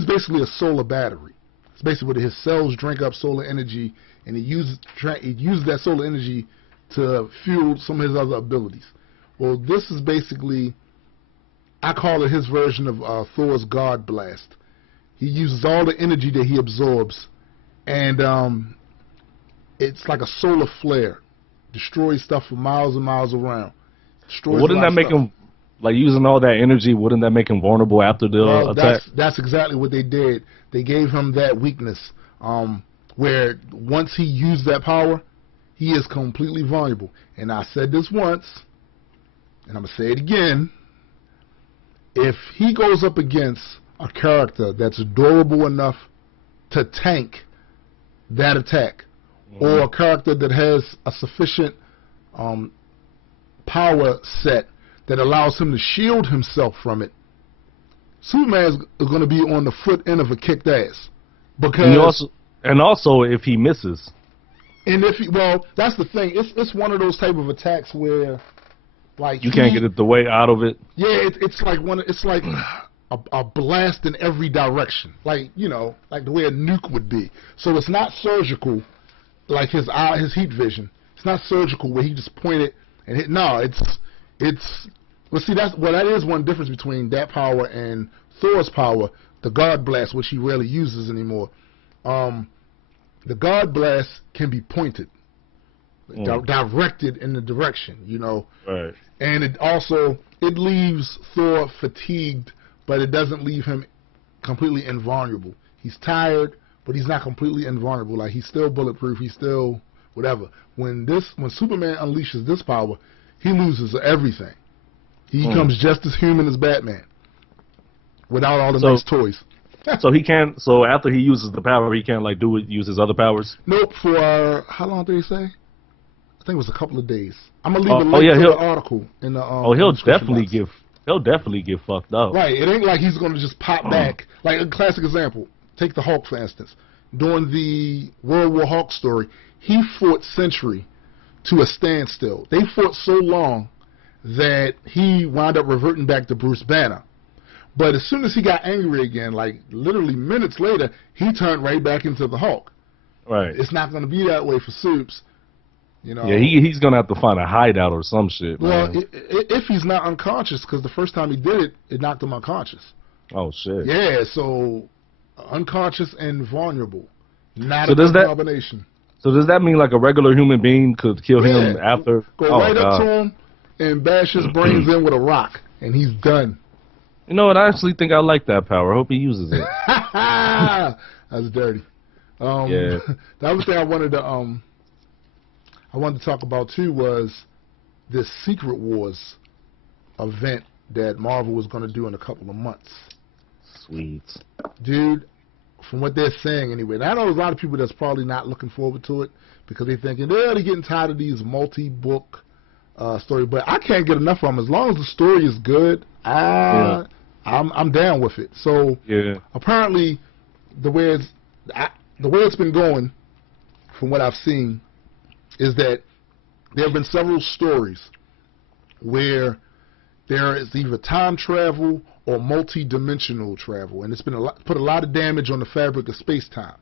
basically a solar battery. It's basically where his cells drink up solar energy, and he uses that solar energy to fuel some of his other abilities. Well, this is basically I call it his version of Thor's God Blast. He uses all the energy that he absorbs, and it's like a solar flare, destroys stuff for miles and miles around. Wouldn't that make him, like, using all that energy? Wouldn't that make him vulnerable after the attack? That's exactly what they did. They gave him that weakness, where once he used that power, he is completely vulnerable. And I said this once, and I'm gonna say it again. If he goes up against a character that's adorable enough to tank that attack, or a character that has a sufficient power set that allows him to shield himself from it, Superman is going to be on the foot end of a kicked ass. Because and also if he misses. And if he, well, that's the thing. It's one of those type of attacks where, like, you can't get it the way out of it. Yeah, it's like a blast in every direction, like, you know, like the way a nuke would be. So it's not surgical, like his heat vision. It's not surgical where he just pointed and hit. No, it's. Well, see, that is one difference between that power and Thor's power, the God Blast, which he rarely uses anymore. The God Blast can be pointed, directed in the direction, you know. Right. And it leaves Thor fatigued, but it doesn't leave him completely invulnerable. He's tired, but he's not completely invulnerable. Like, he's still bulletproof. He's still whatever. When Superman unleashes this power, he loses everything. He becomes just as human as Batman, without all the nice toys. So he can't. So after he uses the power, he can't use his other powers. Nope. For how long did he say? I think it was a couple of days. I'm gonna leave a link to the article in the. He'll definitely get fucked up. Right. It ain't like he's gonna just pop back. Like a classic example. Take the Hulk, for instance. During the World War Hulk story, he fought Sentry to a standstill. They fought so long that he wound up reverting back to Bruce Banner. But as soon as he got angry again, like literally minutes later, he turned right back into the Hulk. Right. It's not going to be that way for Supes. You know. Yeah, he's going to have to find a hideout or some shit. Well, if he's not unconscious, because the first time he did it, it knocked him unconscious. Oh, shit. Yeah, so unconscious and vulnerable. Not a good combination. So does that mean like a regular human being could kill him after? Go right up to him and bash his brains in with a rock, and he's done. You know what? I actually think I like that power. I hope he uses it. That's dirty. Yeah. The other thing I wanted to talk about too was this Secret Wars event that Marvel was going to do in a couple of months. Sweet. Dude, from what they're saying anyway, and I know there's a lot of people that's probably not looking forward to it because they're thinking they're getting tired of these multi-book story, but I can't get enough of them. As long as the story is good, I'm down with it. So apparently, the way it's been going, from what I've seen, is that there have been several stories where there is either time travel or multi-dimensional travel, and it's been put a lot of damage on the fabric of space-time.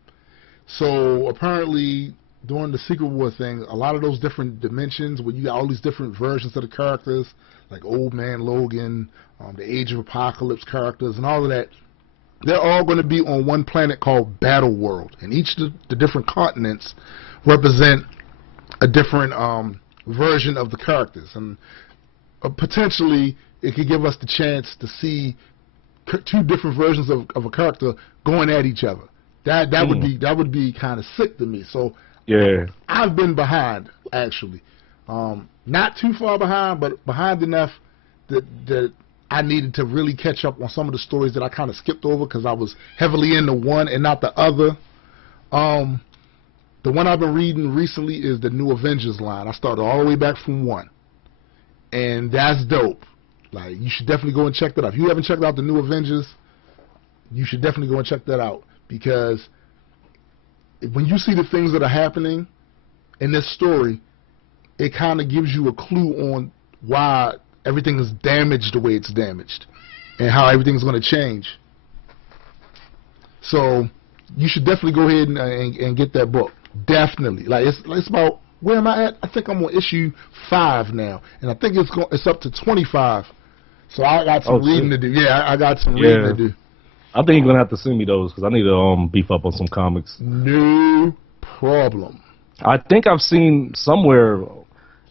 So apparently, during the Secret War thing, a lot of those different dimensions where you got all these different versions of the characters, like Old Man Logan, the Age of Apocalypse characters, and all of that, they're all going to be on one planet called Battle World, and each of the different continents represent a different version of the characters, and potentially it could give us the chance to see two different versions of a character going at each other. That would be kind of sick to me. So yeah, I've been behind actually, not too far behind, but behind enough that I needed to really catch up on some of the stories that I kind of skipped over because I was heavily into one and not the other. The one I've been reading recently is the New Avengers line. I started all the way back from 1, and that's dope. Like, you should definitely go and check that out. If you haven't checked out the New Avengers, you should definitely go and check that out, because when you see the things that are happening in this story, it kind of gives you a clue on why everything is damaged the way it's damaged and how everything's going to change. So you should definitely go ahead and get that book. Definitely. Like, it's about, where am I at? I think I'm on issue 5 now, and I think it's up to 25 So I got some reading to do. Yeah, I got some reading to do. I think you're going to have to send me those because I need to beef up on some comics. No problem. I think I've seen somewhere,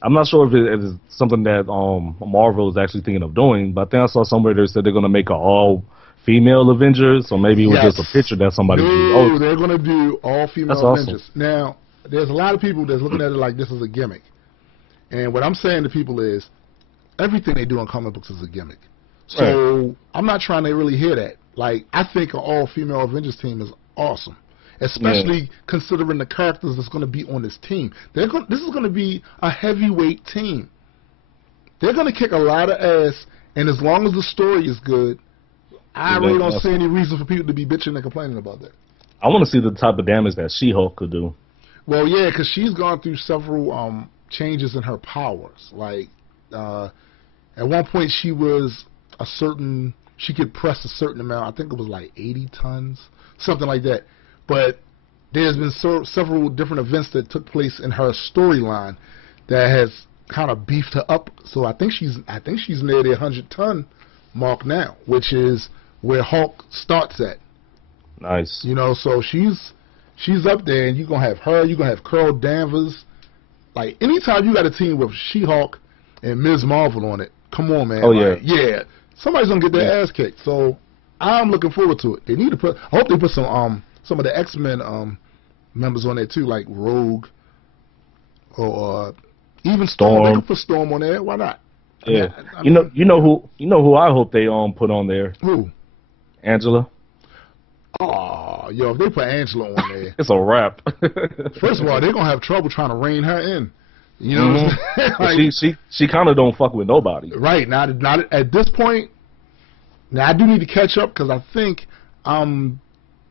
I'm not sure if it's something that Marvel is actually thinking of doing, but I think I saw somewhere they said they're going to make an all-female Avengers, so maybe it was just a picture that somebody drew. Oh, they're going to do all-female Avengers. Awesome. Now, there's a lot of people that's looking at it like this is a gimmick. And what I'm saying to people is, everything they do in comic books is a gimmick. So I'm not trying to really hear that. Like, I think an all-female Avengers team is awesome, especially considering the characters that's going to be on this team. This is going to be a heavyweight team. They're going to kick a lot of ass, and as long as the story is good, I really don't see any reason for people to be bitching and complaining about that. I want to see the type of damage that She-Hulk could do. Well, yeah, because she's gone through several changes in her powers. Like, at one point she was she could press a certain amount. I think it was like 80 tons, something like that. But there's been several different events that took place in her storyline that has kind of beefed her up. So I think she's near the 100-ton mark now, which is where Hulk starts at. Nice. You know, so she's up there, and you're gonna have her. You're gonna have Carol Danvers. Like, anytime you got a team with She-Hulk and Ms. Marvel on it, come on, man. Oh, yeah. Somebody's gonna get their ass kicked. So I'm looking forward to it. They need to put. I hope they put some of the X-Men members on there too, like Rogue or even Storm. They can put Storm on there. Why not? Yeah. I mean, you know who I hope they put on there. Who? Angela. Oh, yo, if they put Angela on there, it's a wrap. First of all, they're gonna have trouble trying to rein her in. You know what I'm saying? Like, she kind of don't fuck with nobody. Right. Not at this point. Now, I do need to catch up because I think I'm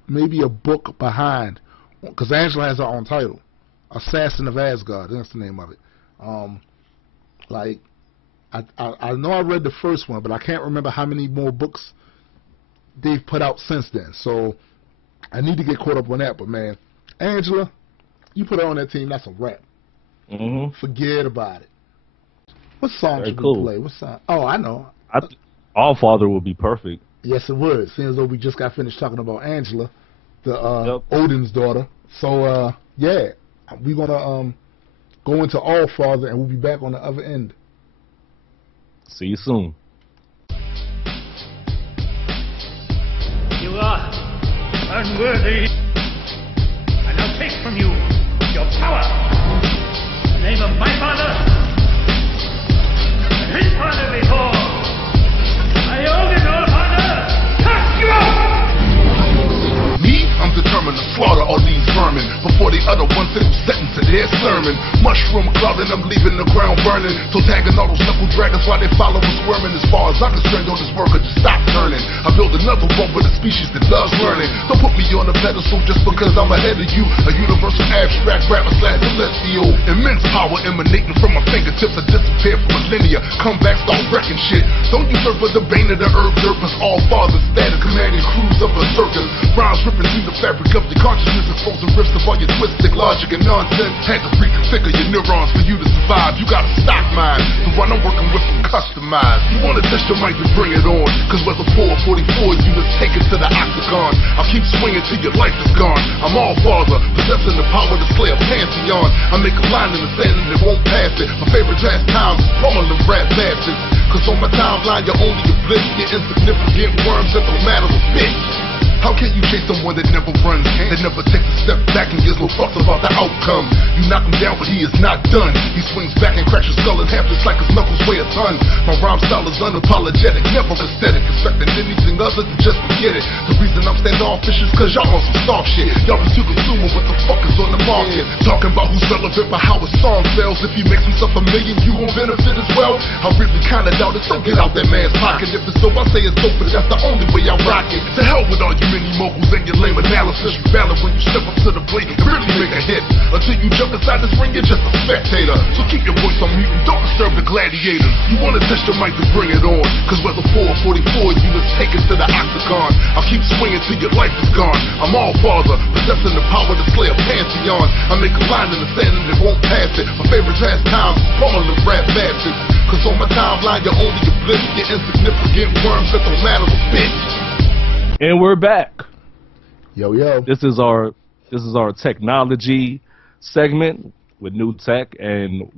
maybe a book behind. Because Angela has her own title. Assassin of Asgard. That's the name of it. Like, I know I read the first one, but I can't remember how many more books they've put out since then. So I need to get caught up on that. But, man, Angela, you put her on that team, that's a wrap. Forget about it. What song should we play? What song? Oh, I know. All Father would be perfect. Yes, it would. Seeing as though we just got finished talking about Angela, the Odin's daughter. So, yeah, we're gonna go into All Father, and we'll be back on the other end. See you soon. You are unworthy. I now take from you your power. In the name of my father and his father before, I owe it all, father. Cut you out! Me, I'm determined to slaughter all these vermin before they utter one single sentence of their sermon. Mushroom cloud and I'm leaving the ground burning. So tagging all those knuckle dragons while they follow us squirming. As far as I'm concerned, on this world could just stop turning. I build another one with a species that loves learning. Don't put me on a pedestal just because I'm ahead of you. A universal abstract rapper / celestial. Immense power emanating from my fingertips. I disappear for millennia. Come back, start wrecking shit. Don't usurp for the bane of the herb derpers. All fathers, static commanding crews of berserkers. Rhymes ripping through the fabric of your consciousness, exposing rifts of all your twisted logic and nonsense. Had to reconfigure your neurons for you to survive. You got a stock mind. The one I'm working with from customized. You wanna test your mic to bring it on, cause whether 4 or 44, you just take it to the octagon. I'll keep swinging till your life is gone. I'm All Father, possessing the power to slay a pantheon. I make a line in the sand and it won't pass it. My favorite pastime is pummeling rap bastards. Cause on my timeline you're only a blip. You're insignificant worms that don't matter a bit. How can you chase someone that never runs, that never takes a step back and gives no thoughts about the outcome? You knock him down, but he is not done. He swings back and cracks your skull in half just like his knuckles weigh a ton. My rhyme style is unapologetic, never aesthetic, expecting anything other than just forget it. The reason I'm standoffish is cause y'all on some soft shit. Y'all be too consuming what the fuck is on the market. Talking about who's relevant but how a song sells. If he makes himself $1 million, you gon' benefit as well. I really kinda doubt it, so get out that man's pocket. If it's dope, I say it's dope, but that's the only way I rock it. To hell with all you mini moguls and your lame analysis. You valid when you step up to the plate and really make a hit. Until you jump inside this ring, you're just a spectator. So keep your voice on mute and don't disturb the gladiators. You wanna test your mic to bring it on, cause whether 4 or 44, you must take it to the octagon. I'll keep swinging till your life is gone. I'm All Father, possessing the power to slay a pantheon. I make a line in the sand and it won't pass it. My favorite pastime is pummeling rap bastards. Cause on my timeline, you're only a blip. You're insignificant worms that don't matter a bit. And we're back. Yo, yo. This is our technology segment with new tech, and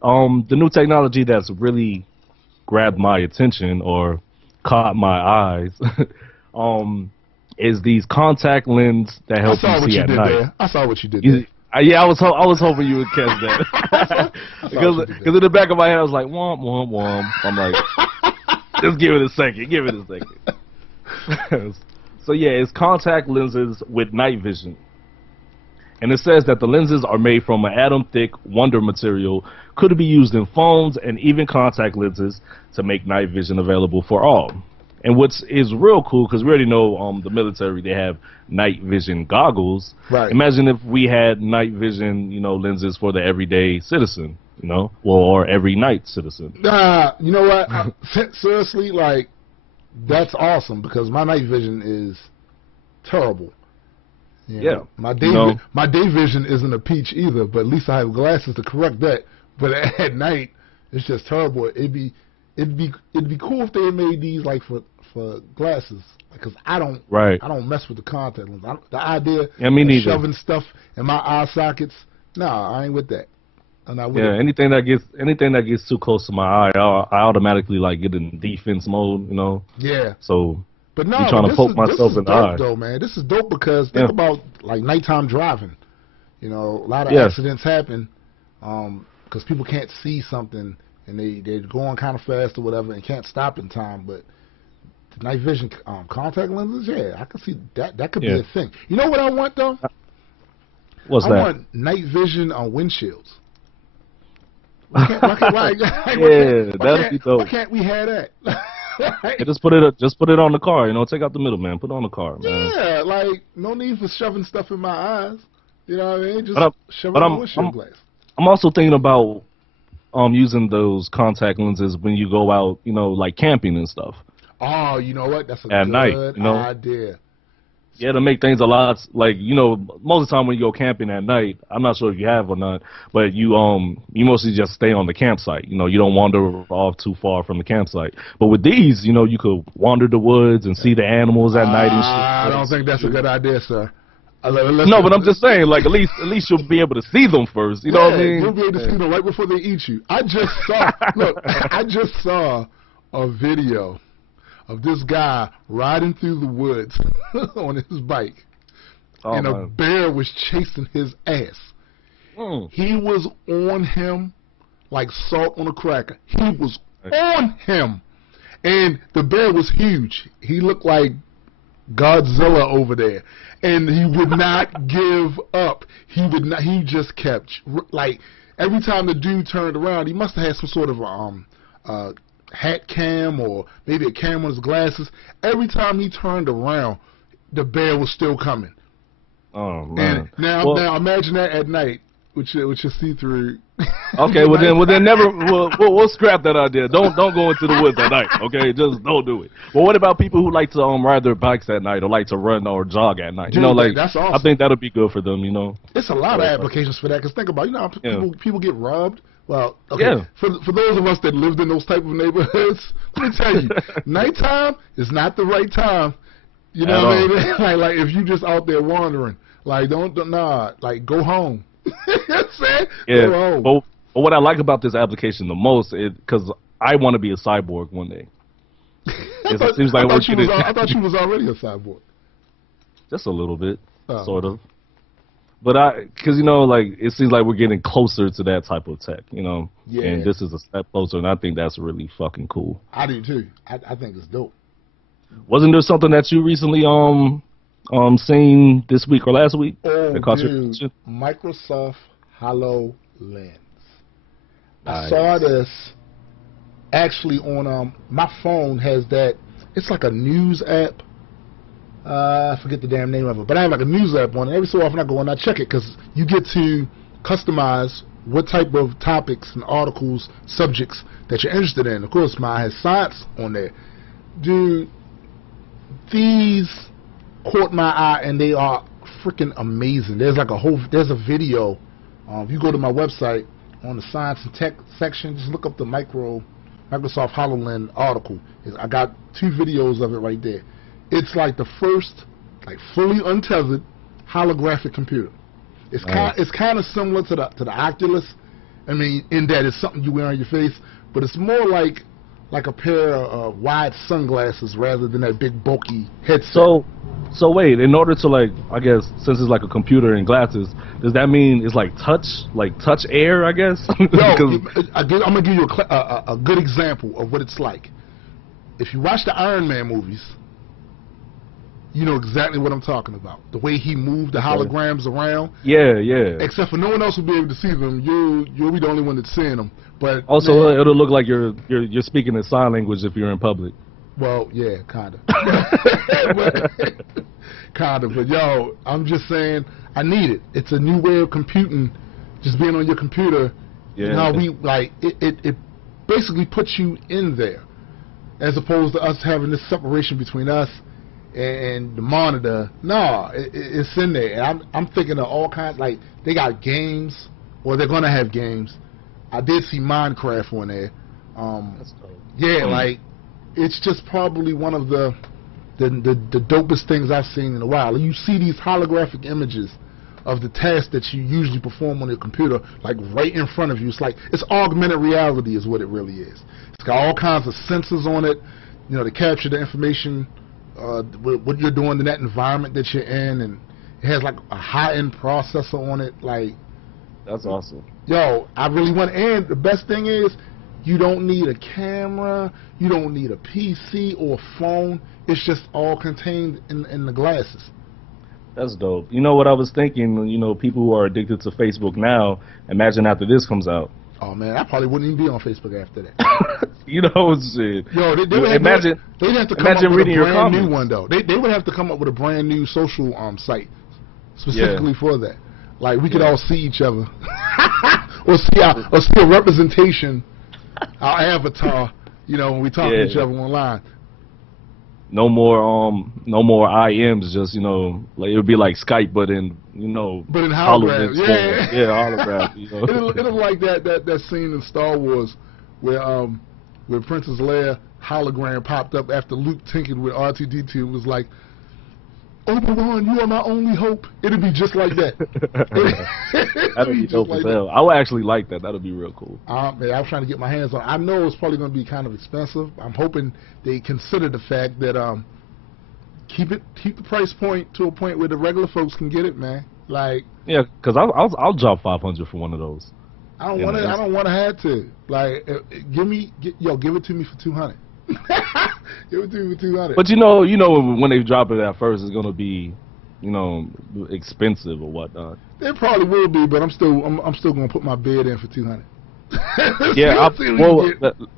the new technology that's really grabbed my attention or caught my eyes is these contact lenses that help you see at night. There. I saw what you did there. Yeah, I was hoping you would catch that. because in the back of my head I was like, womp, womp, womp. I'm like, just give it a second. So yeah, it's contact lenses with night vision. And it says that the lenses are made from an atom-thick wonder material, could be used in phones and even contact lenses to make night vision available for all. And what's is real cool, because we already know the military, they have night vision goggles. Right. Imagine if we had night vision, lenses for the everyday citizen, or every night citizen. You know what? Seriously, like, that's awesome, because my night vision is terrible. Yeah. My day vision isn't a peach either, but at least I have glasses to correct that. But at night, it's just terrible. It'd be cool if they made these like for glasses, because I don't mess with the contact lens. The idea of shoving stuff in my eye sockets, I ain't with that. Anything that gets too close to my eye, I automatically get in defense mode, Yeah. So. But no, I'm trying to poke myself in the eye. Though, man, this is dope, because think about like nighttime driving. A lot of accidents happen because people can't see something and they're going kind of fast or whatever and can't stop in time. But the night vision contact lenses, I can see that could be a thing. You know what I want though? What's that? I want night vision on windshields. That'd be dope. Why can't we have that? Right. Just put it on the car, take out the middle, man. Put it on the car, man. Yeah, like no need for shoving stuff in my eyes. You know what I mean? Just shove it on the windshield glass. I'm also thinking about using those contact lenses when you go out, like camping and stuff. Oh, you know what? That's a at good night, idea. Yeah, to make things a lot most of the time when you go camping at night, I'm not sure if you have or not, but you mostly just stay on the campsite. You don't wander off too far from the campsite. But with these, you could wander the woods and see the animals at night and shit. I don't think that's a good idea, sir. No, but I'm just saying, at least you'll be able to see them first. You know what I mean? You'll be able to see them right before they eat you. I just saw a video of this guy riding through the woods on his bike, and a bear was chasing his ass. He was on him like salt on a cracker. He was on him, and the bear was huge. He looked like Godzilla over there, and he would not give up. He just kept every time the dude turned around, he must have had some sort of hat cam or maybe a camera on his glasses. Every time he turned around, the bear was still coming. Oh man! And now imagine that at night with your see-through. Okay, well then we'll scrap that idea. Don't go into the woods at night. Okay, just don't do it. But what about people who like to ride their bikes at night or like to run or jog at night? Dude, that's awesome. I think that'll be good for them. It's a lot of applications for that. Because think about how people get robbed. Well, okay. For those of us that lived in those type of neighborhoods, let me tell you, nighttime is not the right time. You know what I mean? Like if you just out there wandering, don't go home. Yeah. Go home. But what I like about this application the most is because I want to be a cyborg one day. I thought you was already a cyborg. Just a little bit, sort of. But because it seems like we're getting closer to that type of tech, Yeah. And this is a step closer, and I think that's really fucking cool. I do too. I think it's dope. Wasn't there something that you recently seen this week or last week that caught your attention? Microsoft HoloLens. I saw this actually on my phone. Has that? It's like a news app. I forget the damn name of it, but I have like a news app on it. Every so often I go and I check it because you get to customize what type of topics and articles, subjects that you're interested in. Of course, mine has science on there. Dude, these caught my eye and they are freaking amazing. There's a video. If you go to my website, on the science and tech section, just look up the Microsoft HoloLens article. I got 2 videos of it right there. It's like the first, like, fully untethered holographic computer. It's kind of similar to the Oculus. I mean, in that it's something you wear on your face, but it's more like a pair of wide sunglasses rather than that big bulky headset. So wait, in order to, like, I guess since it's like a computer and glasses, does that mean it's like touch air? I guess. No, I'm gonna give you a good example of what it's like. If you watch the Iron Man movies, you know exactly what I'm talking about. The way he moved the holograms around. Yeah, yeah. Except for no one else will be able to see them. You'll be the only one that's seeing them. But also, it'll look like you're speaking in sign language if you're in public. Well, yeah, kinda. Kinda, but yo, I'm just saying, I need it. It's a new way of computing. Just being on your computer. Yeah. You know, we like it basically puts you in there, as opposed to us having this separation between us and the monitor. No, it's in there. And I'm thinking of all kinds. Like, they got games, or they're gonna have games. I did see Minecraft on there. That's dope. Yeah, like, it's just probably one of the dopest things I've seen in a while. You see these holographic images of the tasks that you usually perform on your computer, like right in front of you. It's like, it's augmented reality is what it really is. It's got all kinds of sensors on it, you know, to capture the information, what you're doing in that environment that you're in, and it has like a high-end processor on it. Like, that's awesome. Yo, I really want, and the best thing is, you don't need a camera, you don't need a PC or a phone. It's just all contained in the glasses. That's dope. You know what I was thinking? You know, people who are addicted to Facebook now, imagine after this comes out. Oh man, I probably wouldn't even be on Facebook after that. You know, shit. Yo, they'd have to come up with a brand new one though. They would have to come up with a brand new social site specifically for that. Like, we could all see each other, or see a representation, our avatar. You know, when we talk to each other online. No more IMs, just, you know, like, it would be like Skype, but in, you know, but in hologram, hologram. You know? It'll like that scene in Star Wars where Princess Leia hologram popped up after Luke tinkered with R2-D2 and was like, Obi-Wan, you are my only hope. It'll be just like that. That'd be dope as hell. I would actually like that. That'd be real cool. Man, I was trying to get my hands on it. I know it's probably going to be kind of expensive. I'm hoping they consider the fact that keep the price point to a point where the regular folks can get it, man. Like, yeah, because I'll drop $500 for one of those. I don't want to have to. Like, give it to me for $200. Give it to me for $200. But you know when they drop it at first, it's gonna be, you know, expensive or whatnot. It probably will be, but I'm still gonna put my bid in for $200. Yeah,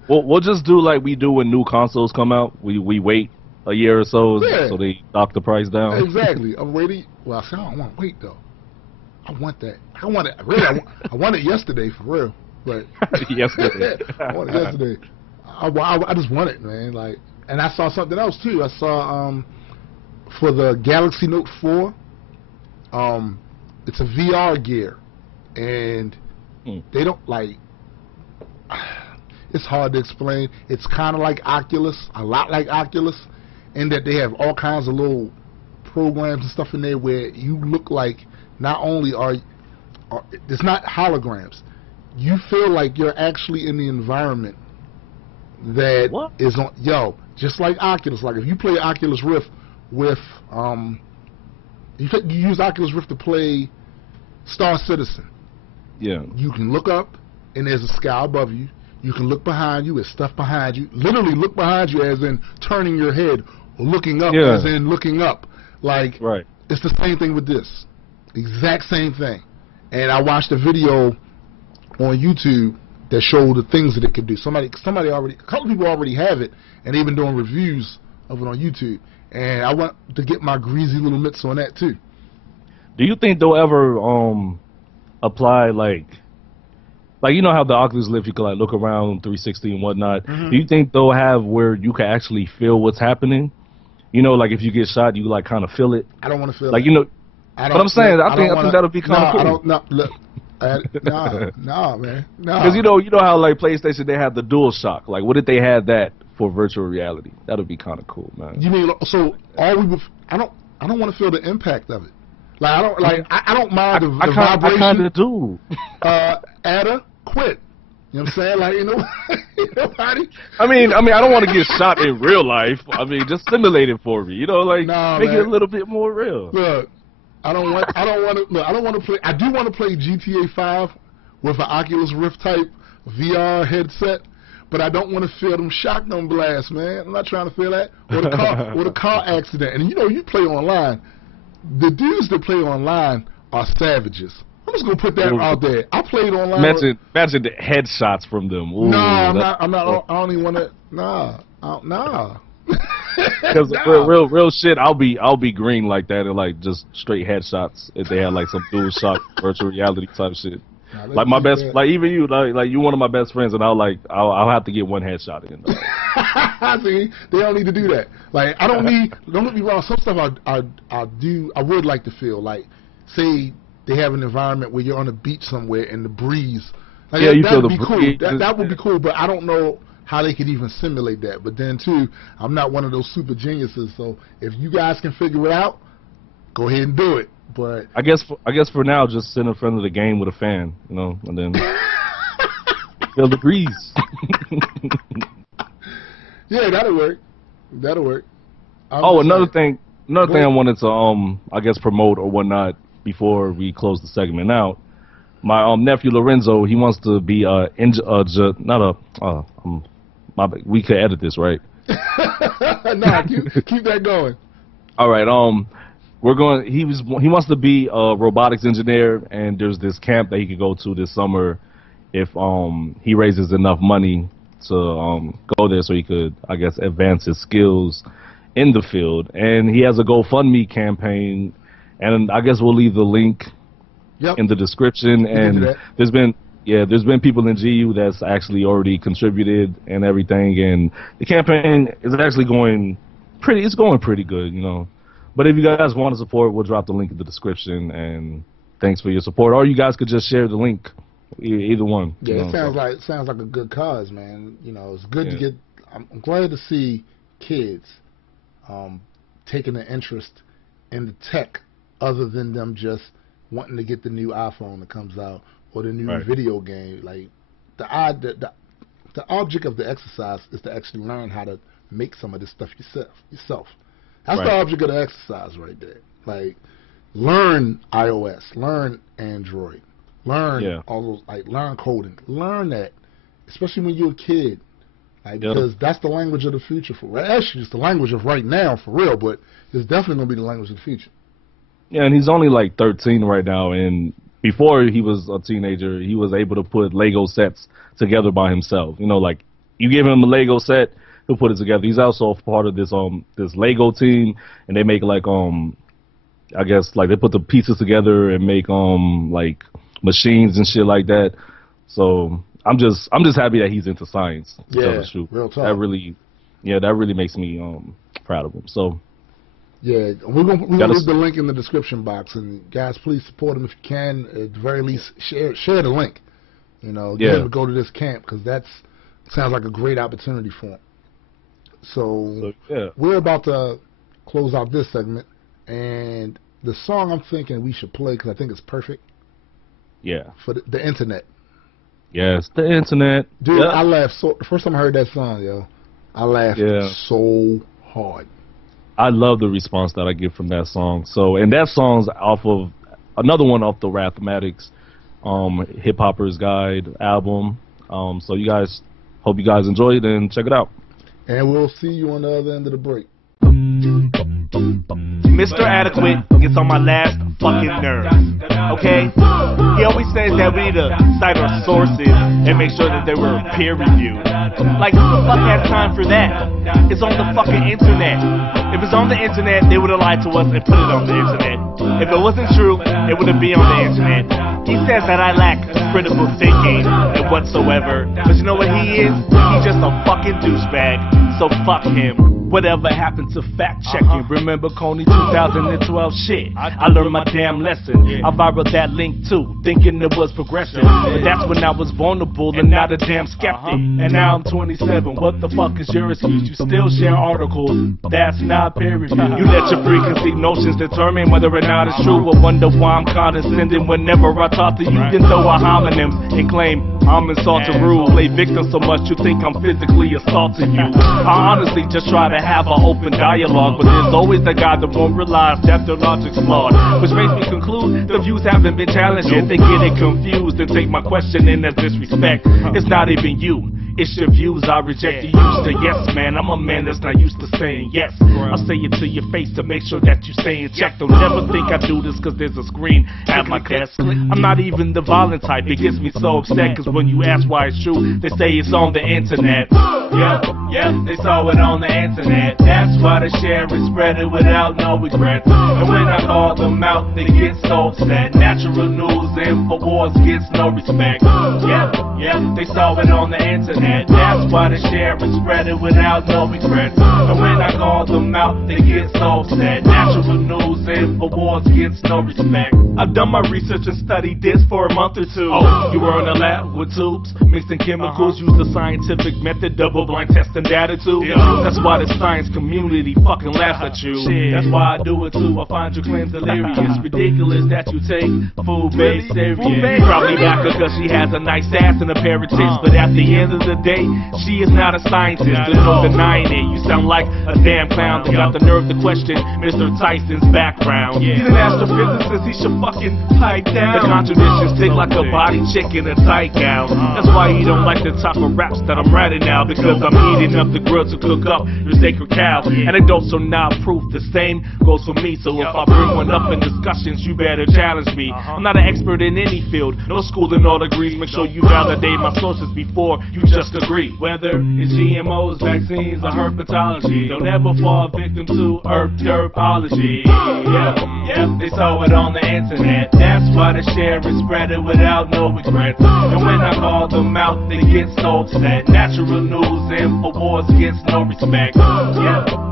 we'll just do like we do when new consoles come out. We wait a year or so, so they knock the price down. Exactly. I'm waiting. Well, I don't want to wait though. I want that. I want it. Really, I want it yesterday for real. But yesterday. I want it yesterday. I just want it, man. Like, and I saw something else too. I saw for the Galaxy Note 4, it's a VR gear, and they don't like. It's hard to explain. It's kind of like Oculus, a lot like Oculus, in that they have all kinds of little programs and stuff in there where you look like not only it's not holograms. You feel like you're actually in the environment that is on, just like Oculus. Like, if you play Oculus Rift with you use Oculus Rift to play Star Citizen. Yeah. You can look up and there's a sky above you. You can look behind you, there's stuff behind you. Literally look behind you as in turning your head, or looking up as in looking up. Like, it's the same thing with this. Exact same thing. And I watched a video on YouTube that showed the things that it could do. A couple people already have it, and they've been doing reviews of it on YouTube. And I want to get my greasy little mitts on that too. Do you think they'll ever apply like you know how the Oculus Rift, you can like look around 360 and whatnot? Mm-hmm. Do you think they'll have where you can actually feel what's happening? You know, like if you get shot, you like kind of feel it. I don't want to feel like it. You know. But I'm saying, I think that'll be kind of cool. Look, Nah, man. Nah. Because you know how like PlayStation they have the DualShock. Like, what if they had that for virtual reality? That would be kind of cool, man. You mean so? I don't want to feel the impact of it. Like I don't mind the vibration. I kind of do. Adekwit. You know what I'm saying? Like, nobody. I mean, I don't want to get shot in real life. I mean, just simulate it for me. You know, like make it a little bit more real. Look, I don't want to play. I do want to play GTA 5 with an Oculus Rift type VR headset, but I don't want to feel them shotgun blasts, man. I'm not trying to feel that or the car accident. And you play online. The dudes that play online are savages. I'm just gonna put that out there. I played online. Imagine the headshots from them. Ooh, I'm not. I don't even want to. Nah. Because real shit, I'll be green like that and like just straight headshots if they had like some DualShock virtual reality type shit. Nah, like my best, like even you, like you one of my best friends, and I'll have to get one headshot in. See, they don't need to do that. Like I don't need. Don't get me wrong. Some stuff I would like to feel like, say they have an environment where you're on a beach somewhere and the breeze. Like, yeah, you feel the breeze. Cool. That would be cool, but I don't know how they could even simulate that. But then too, I'm not one of those super geniuses. So if you guys can figure it out, go ahead and do it. But I guess for now, just sit in front of the game with a fan, and then feel the breeze. Yeah, that'll work. Another thing I wanted to I guess promote or whatnot before we close the segment out. My nephew Lorenzo, he wants to be we could edit this, right? No, keep that going. All right. He wants to be a robotics engineer, and there's this camp that he could go to this summer if he raises enough money to go there so he could, I guess, advance his skills in the field. And he has a GoFundMe campaign, and I guess we'll leave the link in the description. And there's been people in GU that's actually already contributed and everything, and the campaign is actually going pretty good, But if you guys want to support, we'll drop the link in the description, and thanks for your support. Or you guys could just share the link, either one. Yeah, it sounds like a good cause, man. It's good to get. I'm glad to see kids taking an interest in the tech, other than them just wanting to get the new iPhone that comes out or the new video game. Like the object of the exercise is to actually learn how to make some of this stuff yourself. That's the object of the exercise right there. Like, learn iOS, learn Android, learn all those, like, learn coding, learn that, especially when you're a kid, like, because that's the language of the future. Actually, it's the language of right now, for real, but it's definitely going to be the language of the future. Yeah, and he's only like 13 right now, and before he was a teenager, he was able to put Lego sets together by himself. Like, you give him a Lego set, he'll put it together. He's also part of this Lego team, and they make like I guess like they put the pieces together and make like machines and shit like that. So I'm just happy that he's into science. To tell the truth. Real talk. That really makes me proud of him. So yeah, we're gonna leave the link in the description box, and guys, please support him if you can. At the very least, share the link. Get him to go to this camp, because sounds like a great opportunity for him. So we're about to close out this segment, and the song I'm thinking we should play, because I think it's perfect. Yeah. For the internet. Yes, the internet. Dude, I laughed the first time I heard that song, I laughed so hard. I love the response that I get from that song. So, and that song's off of another one off the Rapthematics Hip Hopper's Guide album. So you guys, hope you guys enjoy it and check it out. And we'll see you on the other end of the break. Mr. Adekwit gets on my last fucking nerve, okay? He always says that we need to cite our sources and make sure that they were peer-reviewed. Like, who the fuck has time for that? It's on the fucking internet. If it's on the internet, they would have lied to us and put it on the internet. If it wasn't true, it wouldn't be on the internet. He says that I lack critical thinking and whatsoever, but you know what he is? He's just a fucking douchebag, so fuck him. Whatever happened to fact checking? Remember Coney 2012 shit? I learned my damn lesson. I viraled that link too, thinking it was progressive. But that's when I was vulnerable and not a damn skeptic. And now I'm 27. What the fuck is your excuse? You still share articles. That's not peer review. You let your preconceived notions determine whether or not it's true. I wonder why I'm condescending whenever I talk to you. Then throw a homonym and claim I'm insult to rule. Play victim so much you think I'm physically assaulting you. I honestly just try to have an open dialogue, but there's always the guy that won't realize that their logic's flawed. Which makes me conclude the views haven't been challenged yet. They get it confused and take my questioning as disrespect. It's not even you, it's your views. I reject you used to yes man. I'm a man that's not used to saying yes. I'll say it to your face to make sure that you stay in check. Don't never think I do this cause there's a screen at my desk. I'm not even the violent type, it gets me so upset. Cause when you ask why it's true, they say it's on the internet. Yeah, they saw it on the internet. That's why they share and spread it without no regret. And when I call them out, they get so upset. Natural news InfoWars gets no respect. Yeah, they saw it on the internet. That's why they share and spread it without no regret. And when I call them out, they get so upset. Natural news InfoWars gets no respect. I've done my research and studied this for a month or two. Oh, you were in a lab with tubes, mixing chemicals, use the scientific method, double-blind testing data too. That's why the science community fucking laughs at you. That's why I do it too. I find your claims hilarious. Ridiculous that you take food-based serious. Probably back because she has a nice ass and a pair of tits, but at the end of the day, she is not a scientist. There's no denying it. You sound like a damn clown that got the nerve to question Mr. Tyson's background. He's an astrophysicist, he should fucking pipe down. The contradictions stick like a body chick in a tight gown. That's why he don't like the type of raps that I'm writing now, because I'm heating up the grill to cook up your sacred cow. Anecdotes are not proof, the same goes for me. So if I bring one up in discussions, you better challenge me. I'm not an expert in any field, no schooling or degrees. Make sure you validate my sources before you just agree. Whether it's GMOs, vaccines, or herpetology, don't ever fall victim to herpetology. Yeah, they saw it on the internet. That's why they share and spread it without no regret. And when I call them out, they get so upset. Natural news InfoWars gets no respect.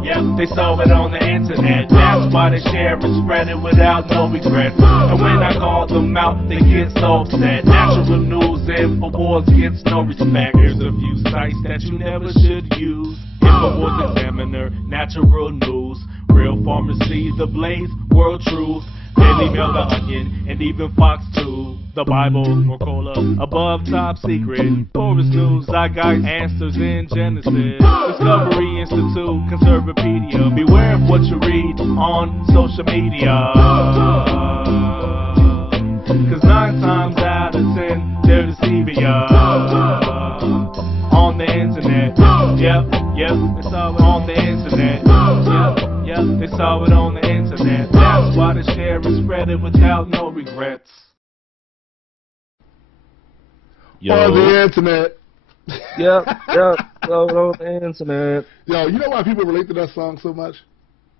Yeah, they saw it on the internet. That's why they share and spread it without no regret. And when I call them out, they get so upset. Natural news InfoWars gets no respect. Here's a few sites that you never should use: InfoWars Examiner, Natural News, Real Pharmacy, The Blaze, World Truth, Daily Mail, The Onion, and even Fox 2. The Bible, Mercola, Above Top Secret, Forest News, Zeitgeist, Answers in Genesis, Discovery Institute, Conservapedia. Beware of what you read on social media, cause 9 times out of 10 they're deceiving ya. On the internet, yep, they saw it on the internet. Yep, they saw it on the internet. That's why they share and spread it without no regrets. On the internet. Yep, saw it on the internet. Yo, you know why people relate to that song so much?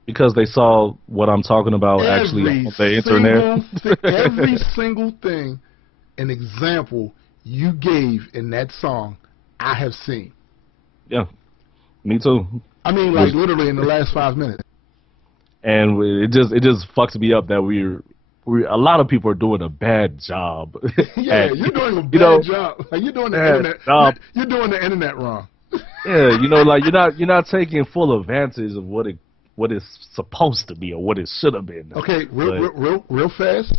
Because they saw what I'm talking about actually on the internet. Every single thing, an example you gave in that song, I have seen. Yeah, me too. I mean, like literally in the last 5 minutes. And it just fucks me up that a lot of people are doing a bad job. Yeah, you're doing a bad job. Like you're doing the internet. You're doing the internet wrong. Yeah, like you're not taking full advantage of what it's supposed to be or what it should have been. Okay, real fast.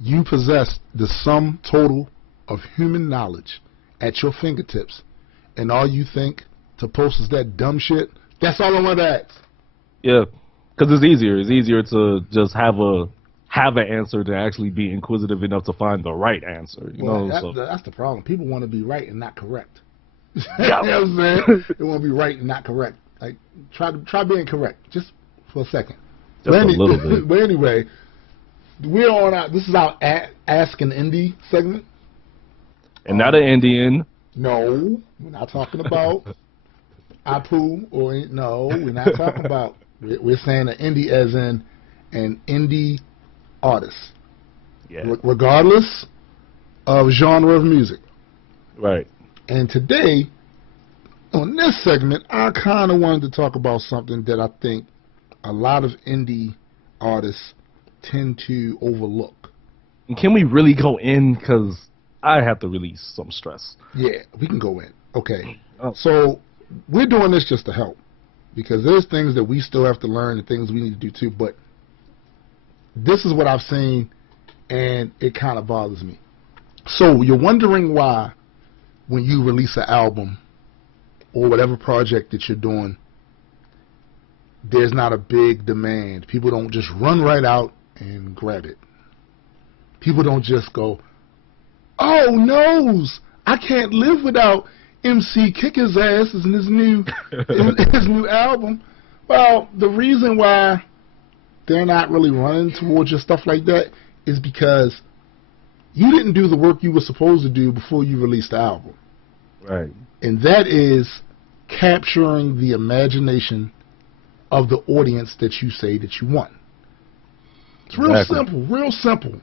You possess the sum total of human knowledge at your fingertips, and all you think to post is that dumb shit. That's all I want to ask. Yeah, because it's easier. It's easier to just have an answer than actually be inquisitive enough to find the right answer. You know, that's the problem. People want to be right and not correct. You know what I'm saying? They want to be right and not correct. Like try being correct just for a second. Just a little bit. But anyway, we're on our. This is our Ask an Indie segment. And not an Indian. No, we're not talking about Apu or no. We're not talking about. We're saying an indie as in an indie artist. Yeah. Regardless of genre of music. Right. And today, on this segment, I kind of wanted to talk about something that I think a lot of indie artists tend to overlook. Can we really go in? Because I have to release some stress. Yeah, we can go in. Okay. So we're doing this just to help, because there's things that we still have to learn and things we need to do too, but this is what I've seen, and it kind of bothers me. So you're wondering why when you release an album or whatever project that you're doing, there's not a big demand. People don't just run right out and grab it. People don't just go, oh, noes, I can't live without MC kick his ass in his new album. Well, the reason why they're not really running towards your stuff like that is because you didn't do the work you were supposed to do before you released the album. Right. And that is capturing the imagination of the audience that you say that you want. It's real simple, real simple.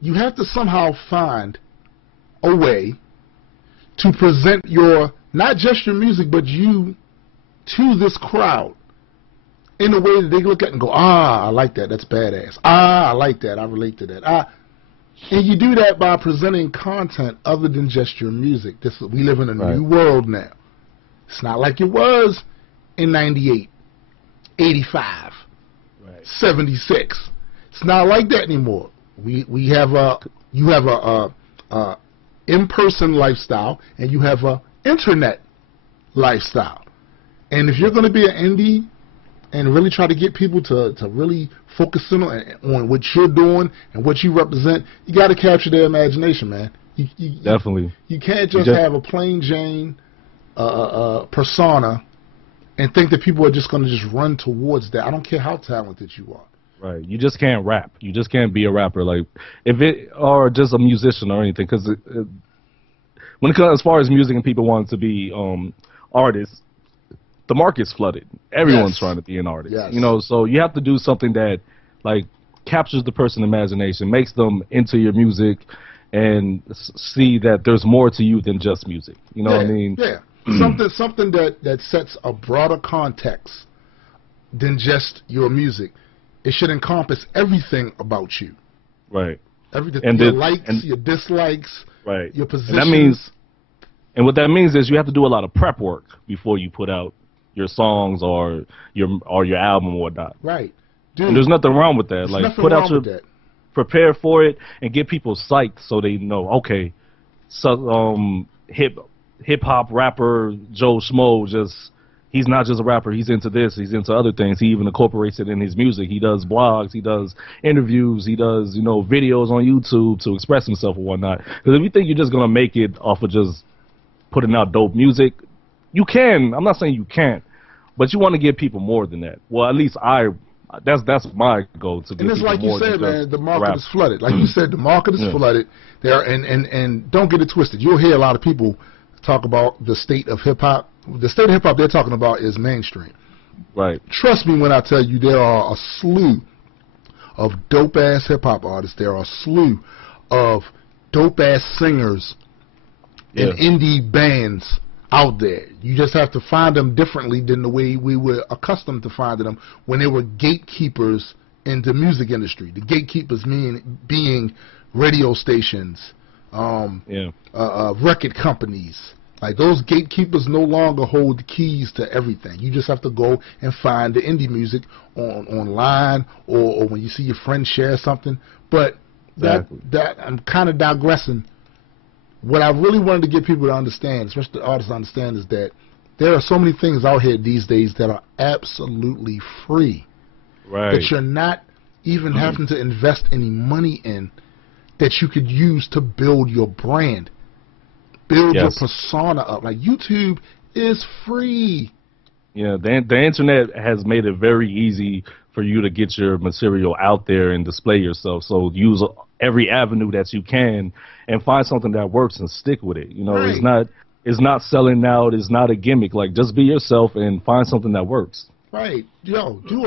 You have to somehow find a way to present your, not just your music, but you to this crowd in a way that they look at and go, I like that, that's badass. I like that, I relate to that. And you do that by presenting content other than just your music. We live in a new world now. It's not like it was in 98, 85, 76. It's not like that anymore. You have a in-person lifestyle, and you have a internet lifestyle. And if you're going to be an indie and really try to get people to really focus in on what you're doing and what you represent, you got to capture their imagination, man. Definitely. You can't just have a plain Jane persona and think that people are just going to just run towards that. I don't care how talented you are. Right. You just can't rap. You just can't be a rapper, like if it or just a musician or anything. Because when it comes as far as music and people wanting to be artists, the market's flooded. Everyone's trying to be an artist. You know, so you have to do something that like captures the person's imagination, makes them into your music, and see that there's more to you than just music. You know what I mean? Yeah. something that sets a broader context than just your music. It should encompass everything about you. Right. Everything, and your likes, your dislikes, your positions. And what that means is you have to do a lot of prep work before you put out your songs or your album or whatnot. Right. Dude, and there's nothing wrong with that. Like put out prepare for it and get people psyched so they know, okay, so hip hop rapper Joe Schmo he's not just a rapper, he's into this, he's into other things. He even incorporates it in his music. He does blogs, he does interviews, he does, videos on YouTube to express himself or whatnot. Because if you think you're just gonna make it off of just putting out dope music, you can. I'm not saying you can't, but you want to give people more than that. Well, at least that's my goal to give people more. And it's like you said, man, the market is flooded. Like you said, the market is flooded. There and don't get it twisted. You'll hear a lot of people talk about the state of hip hop. The state of hip hop they're talking about is mainstream. Right. Trust me when I tell you there are a slew of dope ass hip hop artists. There are a slew of dope ass singers and indie bands out there. You just have to find them differently than the way we were accustomed to finding them when they were gatekeepers in the music industry. The gatekeepers being radio stations, record companies. Like those gatekeepers no longer hold the keys to everything. You just have to go and find the indie music online or when you see your friend share something. But that I'm kind of digressing. What I really wanted to get people to understand, especially the artists to understand, is that there are so many things out here these days that are absolutely free. Right. That you're not even having to invest any money in, that you could use to build your brand. Build your persona up. Like YouTube is free. Yeah, the internet has made it very easy for you to get your material out there and display yourself. So use every avenue that you can and find something that works and stick with it. It's not selling out. It's not a gimmick. Like just be yourself and find something that works. Right. Yo, do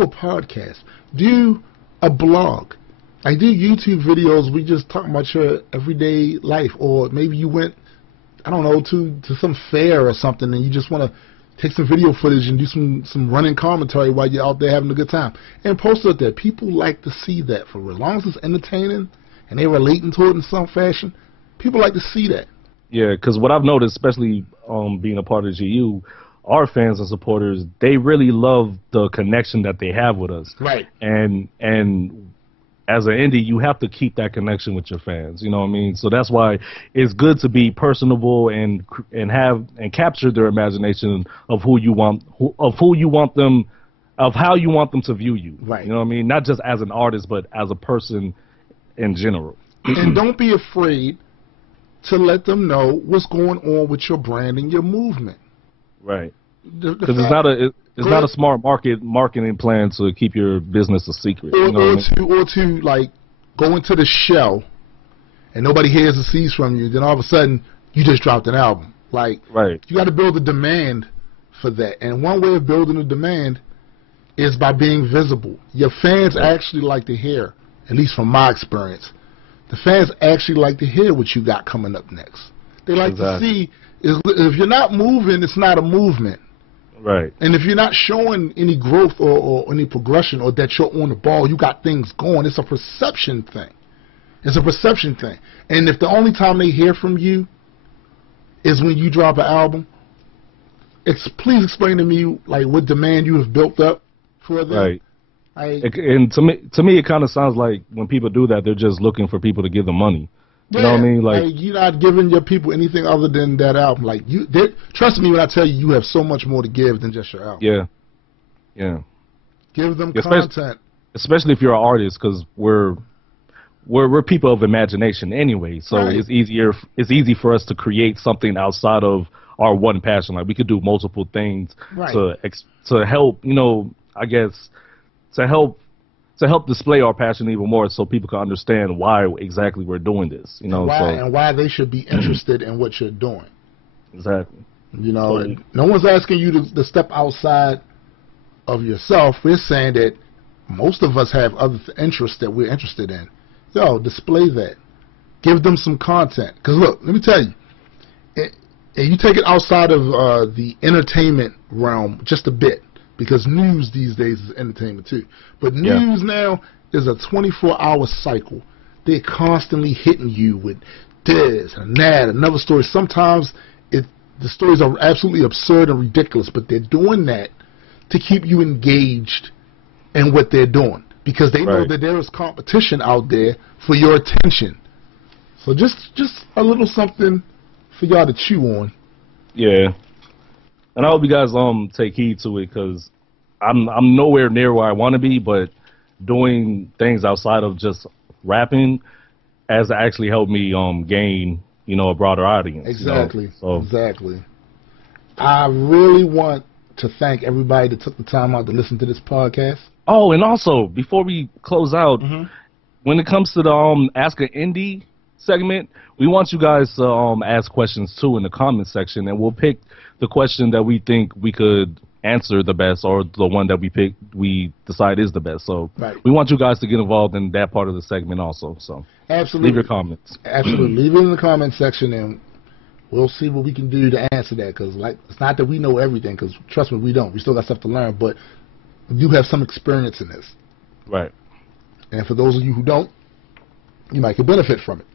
a podcast. Do a blog. I do YouTube videos. We just talk about your everyday life, or maybe you went I don't know, to some fair or something, and you just want to take some video footage and do some running commentary while you're out there having a good time, and post it there. People like to see that. For as long as it's entertaining and they're relating to it in some fashion, people like to see that. Yeah, because what I've noticed, especially being a part of GU, our fans and supporters, they really love the connection that they have with us. Right. And as an indie, you have to keep that connection with your fans. You know what I mean? So that's why it's good to be personable and capture their imagination of how you want them to view you. Right. You know what I mean? Not just as an artist, but as a person in general. And don't be afraid to let them know what's going on with your brand and your movement. Right. Because it's not a smart marketing plan to keep your business a secret. Or to like go into the show and nobody hears or sees from you, then all of a sudden you just dropped an album. Like, you got to build a demand for that. And one way of building a demand is by being visible. Your fans actually like to hear, at least from my experience, the fans actually like to hear what you got coming up next. They like to see, if you're not moving, it's not a movement. Right. And if you're not showing any growth or any progression, or that you're on the ball, you got things going, it's a perception thing. It's a perception thing. And if the only time they hear from you is when you drop an album, please explain to me like what demand you have built up for them. Right. And to me, it kind of sounds like when people do that, they're just looking for people to give them money. You know what I mean? Like you're not giving your people anything other than that album. Like trust me when I tell you, you have so much more to give than just your album. Yeah, yeah. Give them content, especially if you're an artist, because we're people of imagination anyway. So it's easy for us to create something outside of our one passion. Like we could do multiple things to help. You know, I guess to help display our passion even more, so people can understand why exactly we're doing this. You know, and why they should be interested in what you're doing. Exactly. You know, no one's asking you to step outside of yourself. We're saying that most of us have other interests that we're interested in. Yo, display that. Give them some content. Because look, let me tell you, and you take it outside of the entertainment realm just a bit, because news these days is entertainment too. But news now is a 24-hour cycle. They're constantly hitting you with this and that, another story. Sometimes the stories are absolutely absurd and ridiculous, but they're doing that to keep you engaged in what they're doing, because they know that there is competition out there for your attention. So just a little something for y'all to chew on. Yeah. And I hope you guys take heed to it, because I'm nowhere near where I want to be, but doing things outside of just rapping has actually helped me gain, you know, a broader audience. Exactly. You know? Exactly. I really want to thank everybody that took the time out to listen to this podcast. Oh, and also before we close out, when it comes to the Ask an Indie segment, we want you guys to ask questions too in the comment section, and we'll pick the question that we think we could answer the best, or the one that we decide is the best. So we want you guys to get involved in that part of the segment also. So absolutely, leave your comments. Absolutely, leave it in the comment section, and we'll see what we can do to answer that. Because it's not that we know everything, because trust me, we don't. We still got stuff to learn, but we do have some experience in this. Right. And for those of you who don't, you might could benefit from it.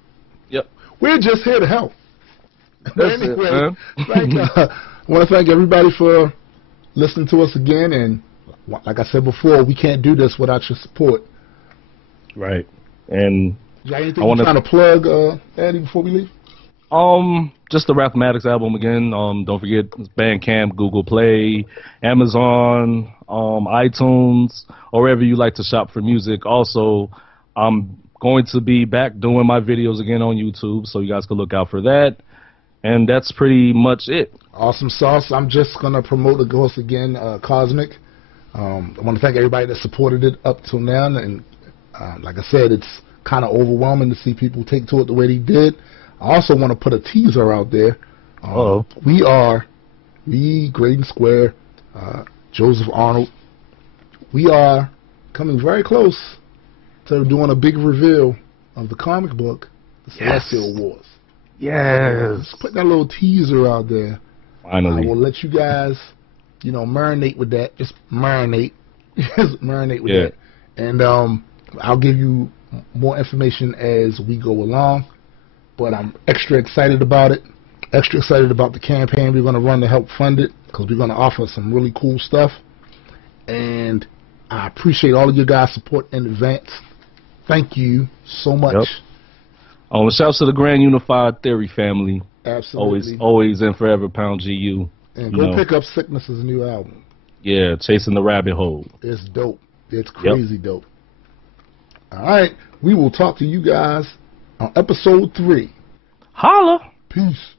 Yep. We're just here to help. Anyway, I want to thank everybody for listening to us again, and like I said before, we can't do this without your support. Right. And you got anything you're trying to plug, Eddie, before we leave? Just the Rapthematics album again. Don't forget it's BandCamp, Google Play, Amazon, iTunes, or wherever you like to shop for music. Also, I'm going to be back doing my videos again on YouTube, so you guys can look out for that. And that's pretty much it. Awesome sauce. I'm just going to promote the ghost again, Cosmic. I want to thank everybody that supported it up till now. And like I said, it's kind of overwhelming to see people take to it the way they did. I also want to put a teaser out there. We, Graydon Square, Joseph Arnold, we are coming very close to doing a big reveal of the comic book, The Celestial Wars. Yes. Put that little teaser out there. Finally. I will let you guys, marinate with that. Just marinate. Just marinate with that. And I'll give you more information as we go along. But I'm extra excited about it. Extra excited about the campaign we're going to run to help fund it, because we're going to offer some really cool stuff. And I appreciate all of your guys' support in advance. Thank you so much. Yep. Shouts to the Grand Unified Theory family. Absolutely. Always and forever pound GU. And go pick up Sickness's new album. Yeah, Chasing the Rabbit Hole. It's dope. It's crazy dope. All right. We will talk to you guys on episode 3. Holla. Peace.